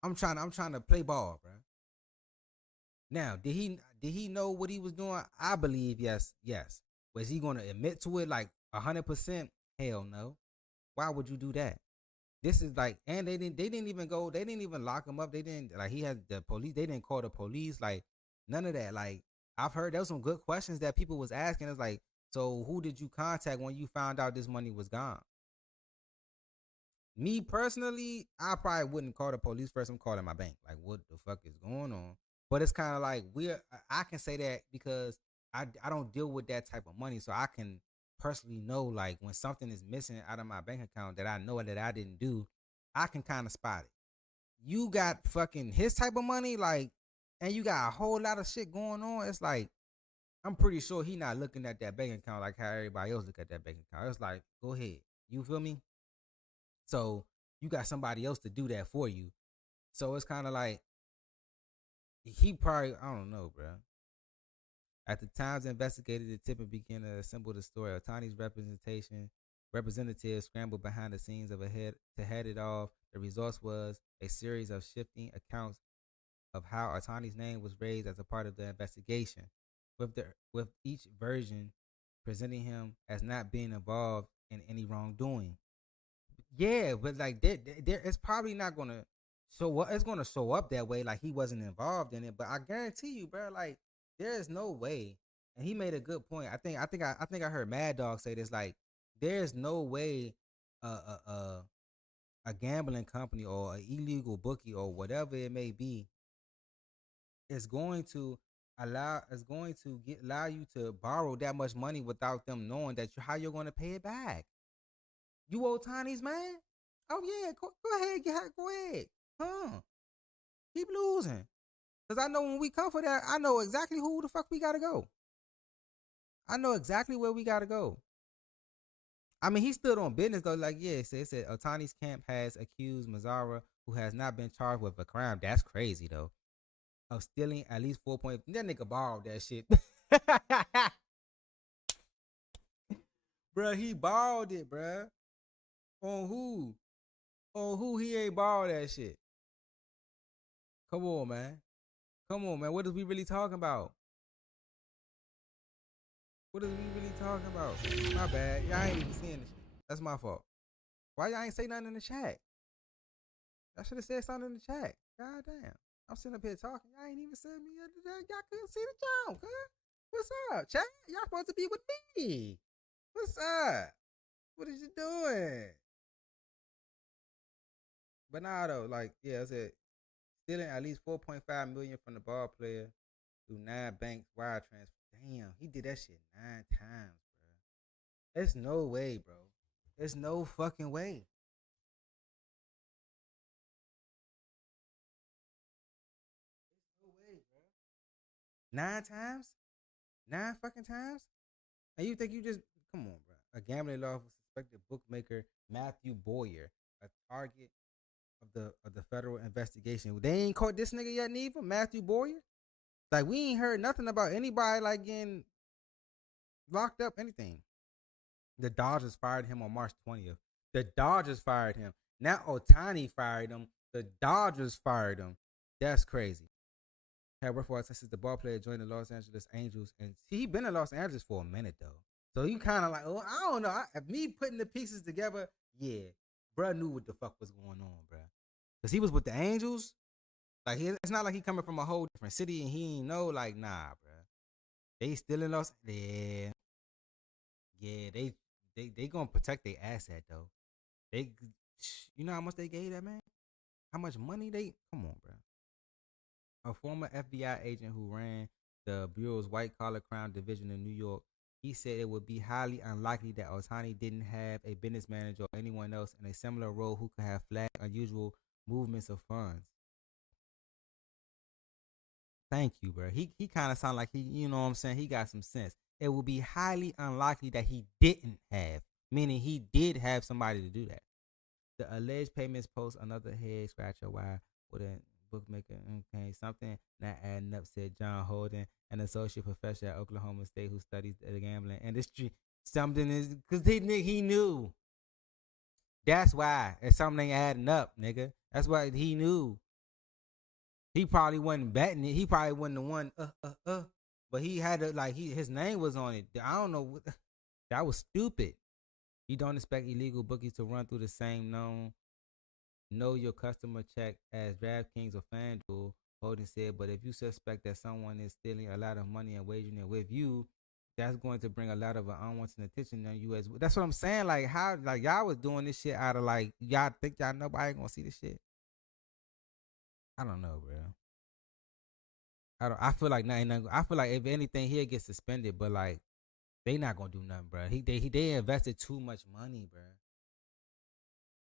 I'm trying to play ball, bro. Now, did he know what he was doing? I believe yes. Was he going to admit to it like 100%? Hell no. Why would you do that? This is like, and they didn't even lock him up. They didn't, like, he had the police. They didn't call the police. Like, none of that. Like, I've heard there was some good questions that people was asking. It's like, so who did you contact when you found out this money was gone? Me personally, I probably wouldn't call the police first. I'm calling my bank. Like, what the fuck is going on? But it's kind of like I can say that because I don't deal with that type of money, so I can personally know, like, when something is missing out of my bank account that I know that I didn't do, I can kind of spot it. You got fucking his type of money, like, and you got a whole lot of shit going on. It's like, I'm pretty sure he not looking at that bank account like how everybody else look at that bank account. It's like, go ahead. You feel me? So you got somebody else to do that for you. So it's kind of like he probably, I don't know, bro. At the Times investigated the tip and began to assemble the story. Otani's representatives scrambled behind the scenes to head it off. The result was a series of shifting accounts of how Otani's name was raised as a part of the investigation, with each version presenting him as not being involved in any wrongdoing. Yeah, but like there it's probably not gonna show up. It's gonna show up that way, like he wasn't involved in it. But I guarantee you, bro, like there is no way. And he made a good point. I heard Mad Dog say this. Like, there's no way a gambling company or an illegal bookie or whatever it may be is going to allow you to borrow that much money without them knowing how you're going to pay it back. You owe Tiny's, man. Oh yeah, go ahead, go ahead, huh? Keep losing, cause I know when we come for that, I know exactly who the fuck we gotta go. I know exactly where we gotta go. I mean, he stood on business though. Like, yeah, it said Otani's camp has accused Mazzara, who has not been charged with a crime. That's crazy though. Of stealing at least 4 point. That nigga borrowed that shit. Bruh, he borrowed it, bruh. On who? On who he ain't borrowed that shit? Come on, man. Come on, man. What is we really talking about? What is we really talking about? My bad. Y'all ain't even seeing this shit. That's my fault. Why y'all ain't say nothing in the chat? I should have said something in the chat. God damn. I'm sitting up here talking. Y'all ain't even sent me. Y'all couldn't see the jump, huh? What's up, chat? Y'all supposed to be with me. What's up? What is you doing? But nah, though, like, yeah, I said, stealing at least $4.5 million from the ball player through 9 banks wire transfer. Damn, he did that shit 9 times, bro. There's no way, bro. There's no fucking way. There's no way, bro. 9 times? 9 fucking times? And you think you just come on, bro? A gambling law suspected bookmaker Matthew Boyer, a target of the federal investigation. They ain't caught this nigga yet, neither. Matthew Boyer. Like, we ain't heard nothing about anybody like getting locked up, anything. The Dodgers fired him on March 20th. The Dodgers fired him. Not Otani fired him. The Dodgers fired him. That's crazy. Had worked for us since the ball player joined the Los Angeles Angels, and see, he been in Los Angeles for a minute though. So you kind of like, oh, I don't know. Me putting the pieces together, yeah, bruh knew what the fuck was going on, bruh. Cause he was with the Angels. Like, it's not like he coming from a whole different city and he ain't know. Like, nah, bruh. They still in Los. Yeah, yeah. They gonna protect their asset though. They, you know how much they gave that man? How much money they? Come on, bruh. A former FBI agent who ran the Bureau's white collar crime division in New York, he said it would be highly unlikely that Otani didn't have a business manager or anyone else in a similar role who could have flagged unusual movements of funds. Thank you, bro. He kind of sound like he, you know what I'm saying? He got some sense. It would be highly unlikely that he didn't have, meaning he did have somebody to do that. The alleged payments post another head scratcher. Why would a bookmaker? Okay, something not adding up, said John Holden, an associate professor at Oklahoma State who studies the gambling industry. Something is because he knew. That's why. If something ain't adding up, nigga. That's why he knew. He probably wasn't betting it. He probably wasn't the one. But he had to his name was on it. I don't know. That was stupid. You don't expect illegal bookies to run through the same know your customer check as DraftKings or FanDuel, Holden said. But if you suspect that someone is stealing a lot of money and wagering it with you, that's going to bring a lot of unwanted attention on you as well. That's what I'm saying. Like, how, like, y'all was doing this shit out of like, y'all think y'all nobody gonna see this shit? I don't know, bro. I feel like nothing. I feel like if anything, he'll get suspended. But like, they not gonna do nothing, bro. They invested too much money, bro.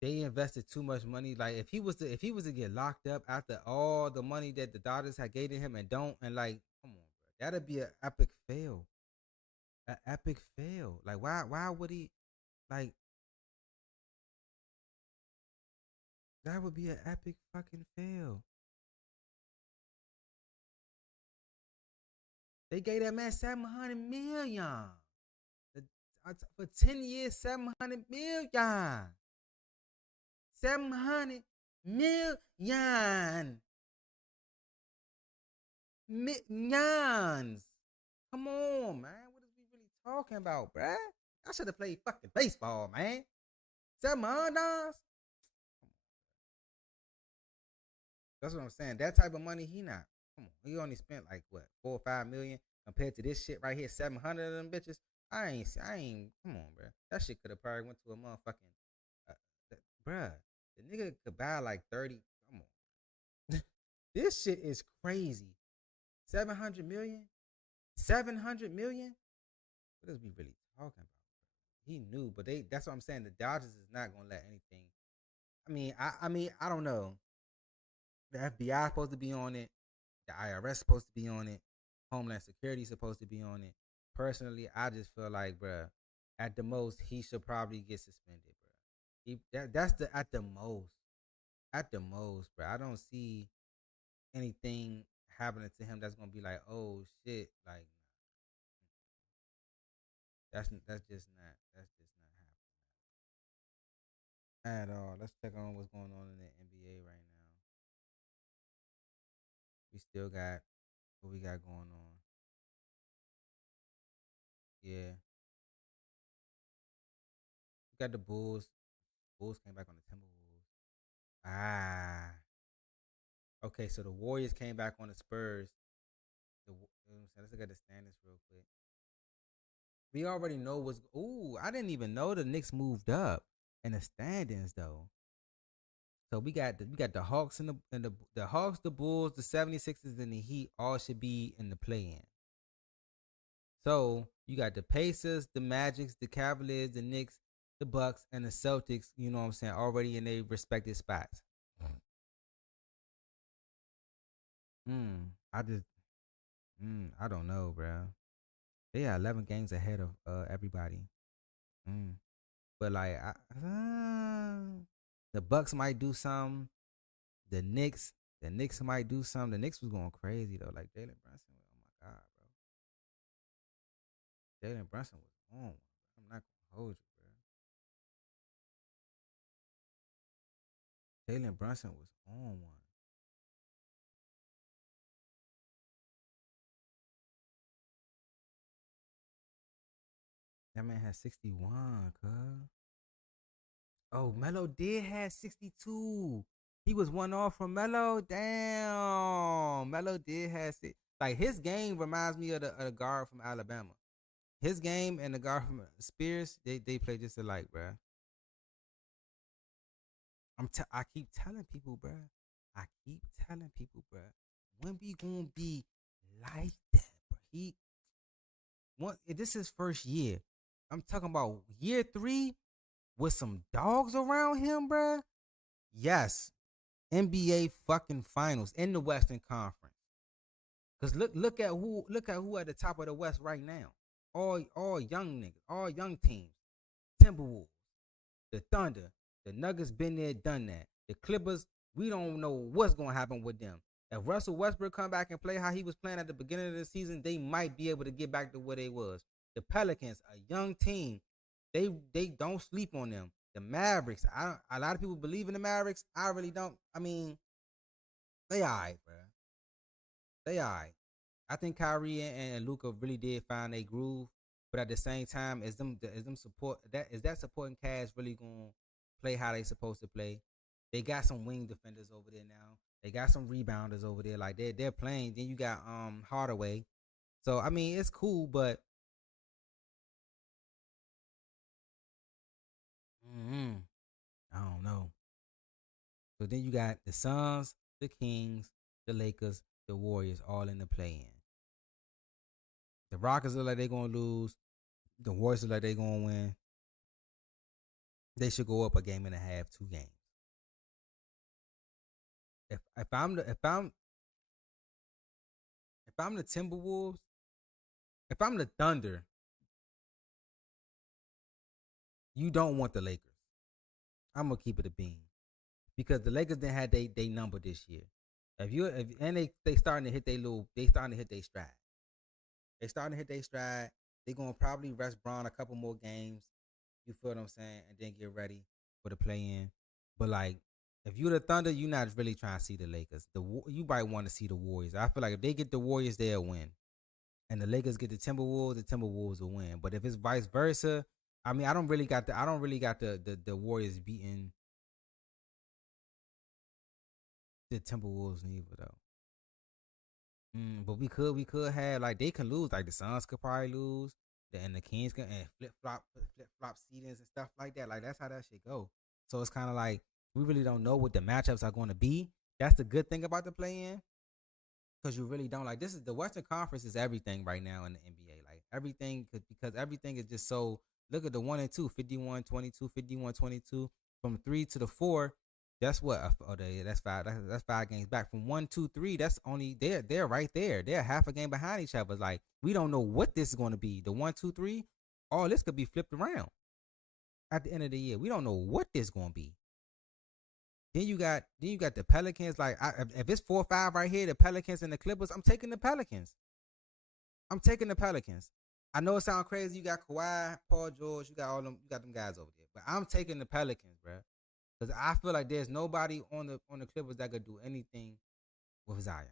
They invested too much money. Like, if he was to get locked up after all the money that the Dodgers had gave to him and like, come on, bro, that'd be an epic fail. An epic fail. Like, why would he? Like, that would be an epic fucking fail. They gave that man $700 million. For 10 years, $700 million. $700 million. Millions. Come on, man. What is we really talking about, bruh? I should have played fucking baseball, man. $700? That's what I'm saying. That type of money, he not. Come on. He only spent like what, 4 or 5 million compared to this shit right here, 700 of them bitches. I ain't. Come on, bro. That shit could have probably went to a motherfucking, bruh. The nigga could buy like 30. Come on. This shit is crazy. 700 million. 700 million. What is we really talking about? He knew, but that's what I'm saying. The Dodgers is not gonna let anything. I mean, I don't know. The FBI supposed to be on it. The IRS supposed to be on it. Homeland Security supposed to be on it. Personally, I just feel like, bruh, at the most, he should probably get suspended, bruh. That's the at the most. At the most, bruh. I don't see anything happening to him that's gonna be like, oh shit, like that's just not happening at all. Let's check on what's going on in the NBA right now. We still got what we got going on. Yeah, we got the Bulls. Bulls came back on the Timberwolves. Ah, okay. So the Warriors came back on the Spurs. Let's look at the standings real quick. We already know what's. Ooh, I didn't even know the Knicks moved up in the standings though. So we got the Hawks and the Hawks, the Bulls, the 76ers, and the Heat all should be in the play-in. So you got the Pacers, the Magics, the Cavaliers, the Knicks, the Bucks, and the Celtics. You know what I'm saying? Already in their respective spots. I just, I don't know, bro. They are 11 games ahead of everybody. But like, the Bucks might do something. The Knicks might do something. The Knicks was going crazy though. Like Jalen Brunson, oh my god, bro. Jalen Brunson was on one. I'm not gonna hold you, bro. Jalen Brunson was on one. That man had 61, cuz. Oh, Melo did have 62. He was one off from Melo. Damn. Melo did have six. Like his game reminds me of the guard from Alabama. His game and the guard from Spears, they play just alike, bro. I keep telling people, bro. I keep telling people, bro. When we gonna be like that, bro? This is first year. I'm talking about year 3 with some dogs around him, bro. Yes, NBA fucking finals in the Western Conference. Cause look at who at the top of the West right now. All young niggas, all young teams. Timberwolves, the Thunder, the Nuggets been there, done that. The Clippers, we don't know what's gonna happen with them. If Russell Westbrook come back and play how he was playing at the beginning of the season, they might be able to get back to where they was. The Pelicans, a young team, they don't sleep on them. The Mavericks, a lot of people believe in the Mavericks. I really don't. I mean, they alright, bro. They alright. I think Kyrie and Luka really did find a groove, but at the same time, is that supporting cast really gonna play how they supposed to play? They got some wing defenders over there now. They got some rebounders over there. Like they're playing. Then you got Hardaway. So I mean, it's cool, but mm, I don't know. So then you got the Suns, the Kings, the Lakers, the Warriors, all in the play-in. The Rockets look like they're gonna lose. The Warriors look like they're gonna win. They should go up a game and a half, 2 games. If I'm the Timberwolves, if I'm the Thunder, you don't want the Lakers. I'm gonna keep it a beam because the Lakers didn't have they number this year. If and they starting to hit they starting to hit their stride. They starting to hit their stride. They gonna probably rest Braun a couple more games. You feel what I'm saying? And then get ready for the play in. But like, if you the Thunder, you're not really trying to see the Lakers. You might want to see the Warriors. I feel like if they get the Warriors, they'll win. And the Lakers get the Timberwolves will win. But if it's vice versa, I mean, I don't really got the Warriors beating the Timberwolves neither though. But we could have like they could lose, like the Suns could probably lose, and the Kings can and flip flop seedings and stuff like that. Like that's how that shit go. So it's kind of like we really don't know what the matchups are going to be. That's the good thing about the play in, because you really don't like this is the Western Conference is everything right now in the NBA. Like everything because everything is just so. Look at the 1 and 2, 51-22, 51-22 from 3 to the 4. That's what. That's five. That's 5 games back from 1, 2, 3. That's only they're right there. They're half a game behind each other. Like we don't know what this is going to be. The 1, 2, 3. All this could be flipped around at the end of the year. We don't know what this is going to be. Then you got the Pelicans. Like if it's 4-5 right here, the Pelicans and the Clippers. I'm taking the Pelicans. I know it sounds crazy. You got Kawhi, Paul George. You got them guys over there. But I'm taking the Pelicans, bro. Because I feel like there's nobody on the Clippers that could do anything with Zion.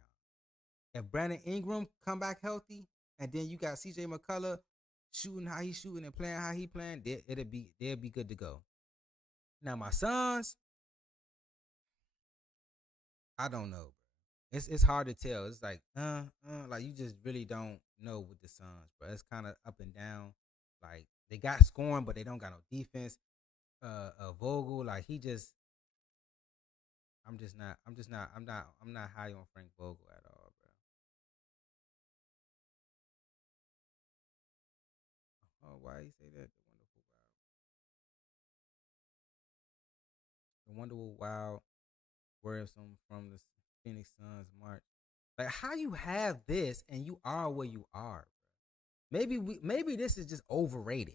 If Brandon Ingram come back healthy, and then you got CJ McCullough shooting how he's shooting and playing how he playing, they'll be good to go. Now my Suns, I don't know, bro. It's hard to tell. It's like you just really don't know with the Suns, bro. It's kind of up and down. Like they got scoring, but they don't got no defense. Vogel, like he just I'm not high on Frank Vogel at all, bro. Oh, why you say that? The wonderful wild words from the Phoenix Suns March. Like how you have this and you are where you are, bro. Maybe this is just overrated.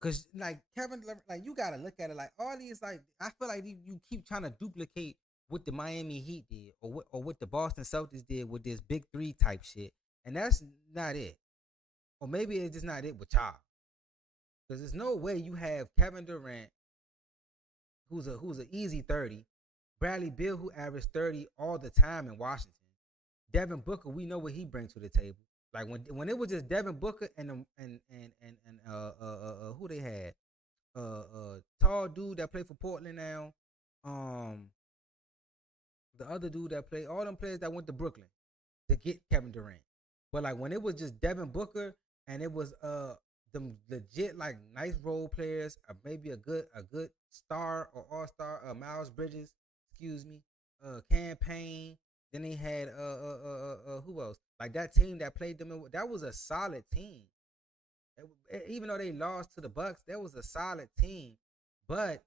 Cause like Kevin, like you gotta look at it like all these like I feel like you keep trying to duplicate what the Miami Heat did or what the Boston Celtics did with this big three type shit, and that's not it. Or maybe it's just not it with y'all. Cause there's no way you have Kevin Durant, who's an easy 30, Bradley Beal who averaged 30 all the time in Washington, Devin Booker, we know what he brings to the table. Like when it was just Devin Booker and who they had, tall dude that played for Portland now, um, the other dude that played all them players that went to Brooklyn to get Kevin Durant. But like when it was just Devin Booker and it was them legit like nice role players, maybe a good star or all star, Miles Bridges, excuse me, campaign. Then they had who else? Like that team that played them, that was a solid team. Even though they lost to the Bucks, that was a solid team. But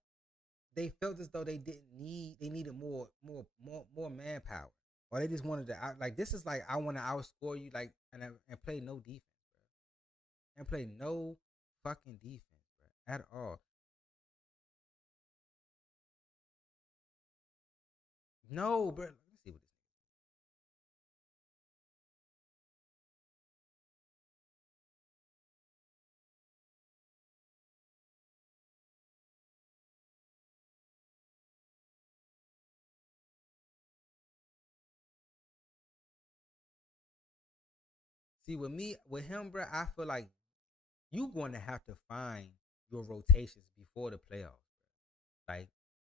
they felt as though they needed more manpower, or they just wanted to like this is like I want to outscore you like and play no defense, bro, and play no fucking defense, bro, at all. No, bro. Let me see what this. See with him, bro. I feel like you going to have to find your rotations before the playoffs. Like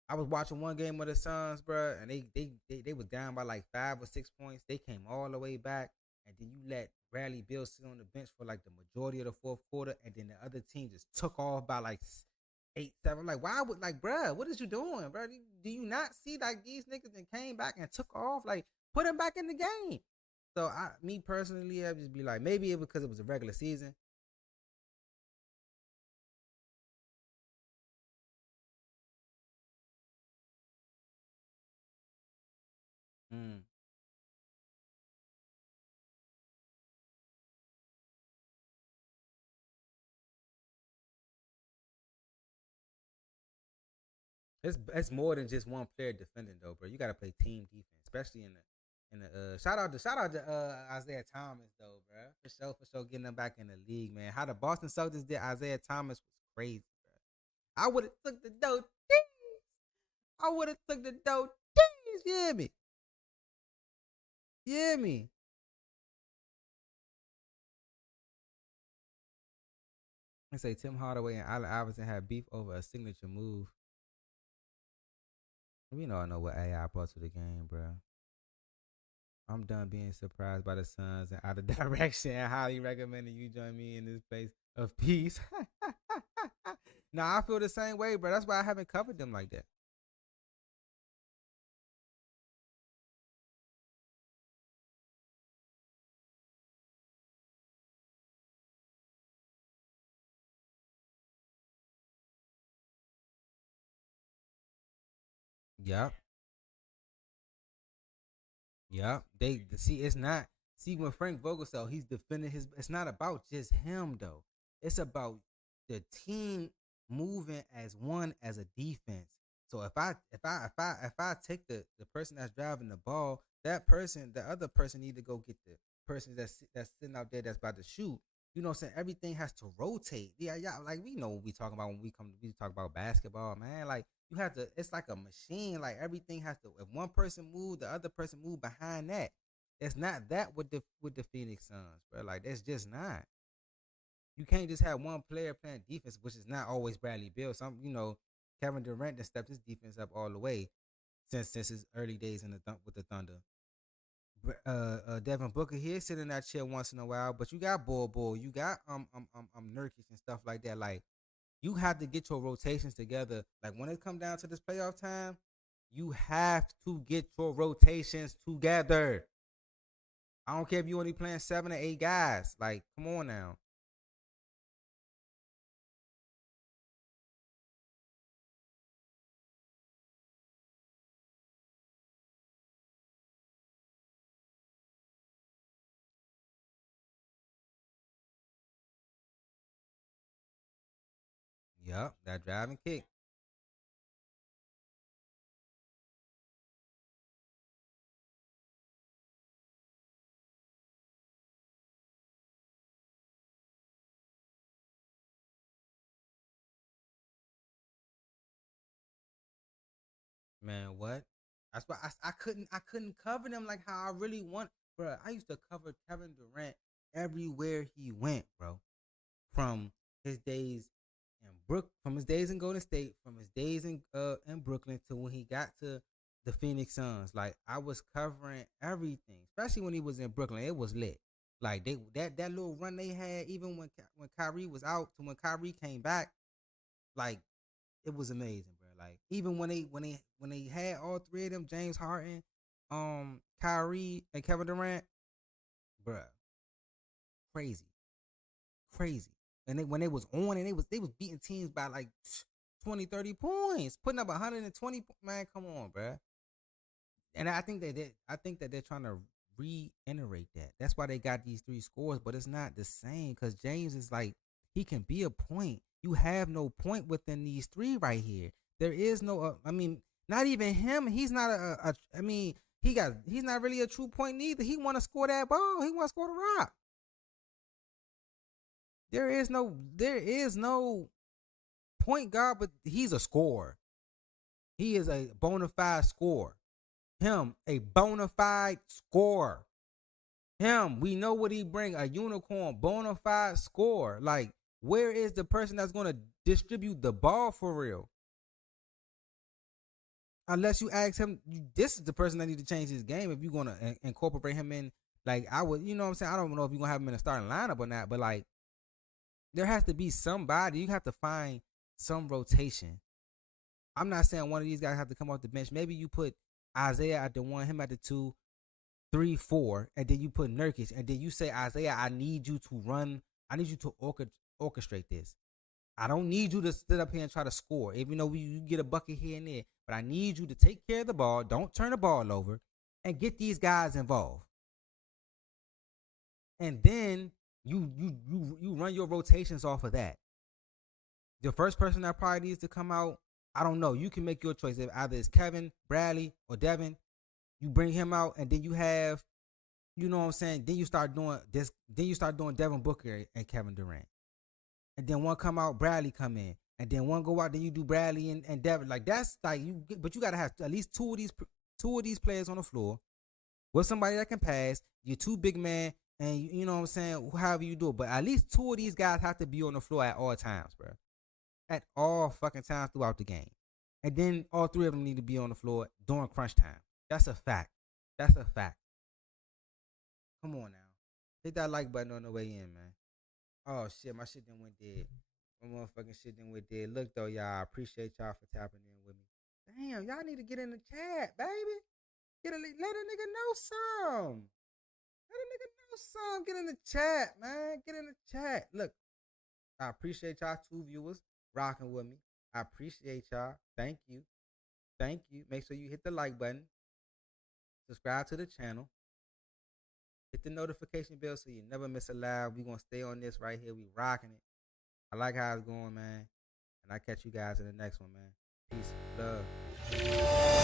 I was watching one game of the Suns, bro, and they was down by like 5 or 6 points. They came all the way back, and then you let Bradley Beal sit on the bench for like the majority of the fourth quarter, and then the other team just took off by like 8, 7. Like why would like, bro? What is you doing, bro? Do you not see like these niggas that came back and took off? Like put them back in the game. So me personally, I'd just be like, maybe it because it was a regular season. Mm. It's more than just one player defending though, bro. You got to play team defense, especially in the And shout out to Isaiah Thomas though, bro. For sure, getting them back in the league, man. How the Boston Celtics did Isaiah Thomas was crazy, bro. I would have took the dope. I would have took the dope. You hear me? You hear me? I say Tim Hardaway and Allen Iverson had beef over a signature move. We know what AI brought to the game, bro. I'm done being surprised by the Suns and out of direction. I highly recommend that you join me in this place of peace. Nah, I feel the same way, bro. That's why I haven't covered them like that. Yep. Yep. They see it's not see when Frank Vogelsell he's defending his it's not about just him though. It's about the team moving as one as a defense. So if I take the person that's driving the ball, the other person need to go get the person that's sitting out there that's about to shoot. You know what I'm saying? Everything has to rotate. Yeah, yeah. Like we know what we talking about when we talk about basketball, man. Like you have to. It's like a machine. Like everything has to. If one person move, the other person move behind that. It's not that with the Phoenix Suns, bro. Like that's just not. You can't just have one player playing defense, which is not always Bradley Beal. Kevin Durant has stepped his defense up all the way since his early days with the Thunder. Devin Booker here sitting in that chair once in a while, but you got Bull, you got Nurkic and stuff like that. Like you have to get your rotations together. Like when it come down to this playoff time, you have to get your rotations together. I don't care if you only playing 7 or 8 guys. Like, come on now. Yup, that driving kick. Man, what? That's why I couldn't cover them like how I really want, bro. I used to cover Kevin Durant everywhere he went, bro. From his days from his days in Golden State, from his days in Brooklyn to when he got to the Phoenix Suns. Like I was covering everything, especially when he was in Brooklyn. It was lit. Like that little run they had, even when Kyrie was out to when Kyrie came back, like it was amazing, bro. Like even when they had all three of them, James Harden, Kyrie, and Kevin Durant, bro, crazy, crazy. And when they was on and they was beating teams by like 20, 30 points, putting up 120. Man, come on, bro. And I think that they're trying to reiterate that. That's why they got these 3 scores, but it's not the same because James is like he can be a point. You have no point within these 3 right here. There is no. I mean, not even him. He's not I mean, he's not really a true point neither. He want to score that ball. He want to score the rock. There is no point guard, but he's a scorer. He is a bona fide scorer. Him, a bona fide scorer. Him, we know what he bring, a unicorn, bona fide scorer. Like, where is the person that's going to distribute the ball for real? Unless you ask him, this is the person that need to change his game if you're going to incorporate him in. Like, I would, you know what I'm saying? I don't know if you're going to have him in a starting lineup or not, but like, there has to be somebody. You have to find some rotation. I'm not saying one of these guys have to come off the bench. Maybe you put Isaiah at the 1, him at the 2, 3, 4, and then you put Nurkic, and then you say, Isaiah, I need you to orchestrate this. I don't need you to sit up here and try to score, even though you get a bucket here and there. But I need you to take care of the ball. Don't turn the ball over, and get these guys involved. And then you run your rotations off of that. The first person that probably needs to come out, I don't know. You can make your choice. If either it's Kevin, Bradley, or Devin. You bring him out, and then you have, you know what I'm saying? Then you start doing this. Then you start doing Devin Booker and Kevin Durant. And then one come out, Bradley come in. And then one go out, then you do Bradley and Devin. Like that's like but you gotta have at least two of these players on the floor with somebody that can pass. You're two big men, and you know what I'm saying. However you do it, but at least two of these guys have to be on the floor at all times, bro. At all fucking times throughout the game. And then all three of them need to be on the floor during crunch time. That's a fact. That's a fact. Come on now. Hit that like button on the way in, man. Oh shit, my shit done went dead. My motherfucking shit done went dead. Look though, y'all. I appreciate y'all for tapping in with me. Damn, y'all need to get in the chat, baby. Let a nigga know some. Let a nigga know some. Get in the chat, man. Get in the chat. Look, I appreciate y'all 2 viewers rocking with me. I appreciate y'all. Thank you. Thank you. Make sure you hit the like button. Subscribe to the channel. Hit the notification bell so you never miss a live. We gonna stay on this right here. We rocking it. I like how it's going, man. And I catch you guys in the next one, man. Peace, love.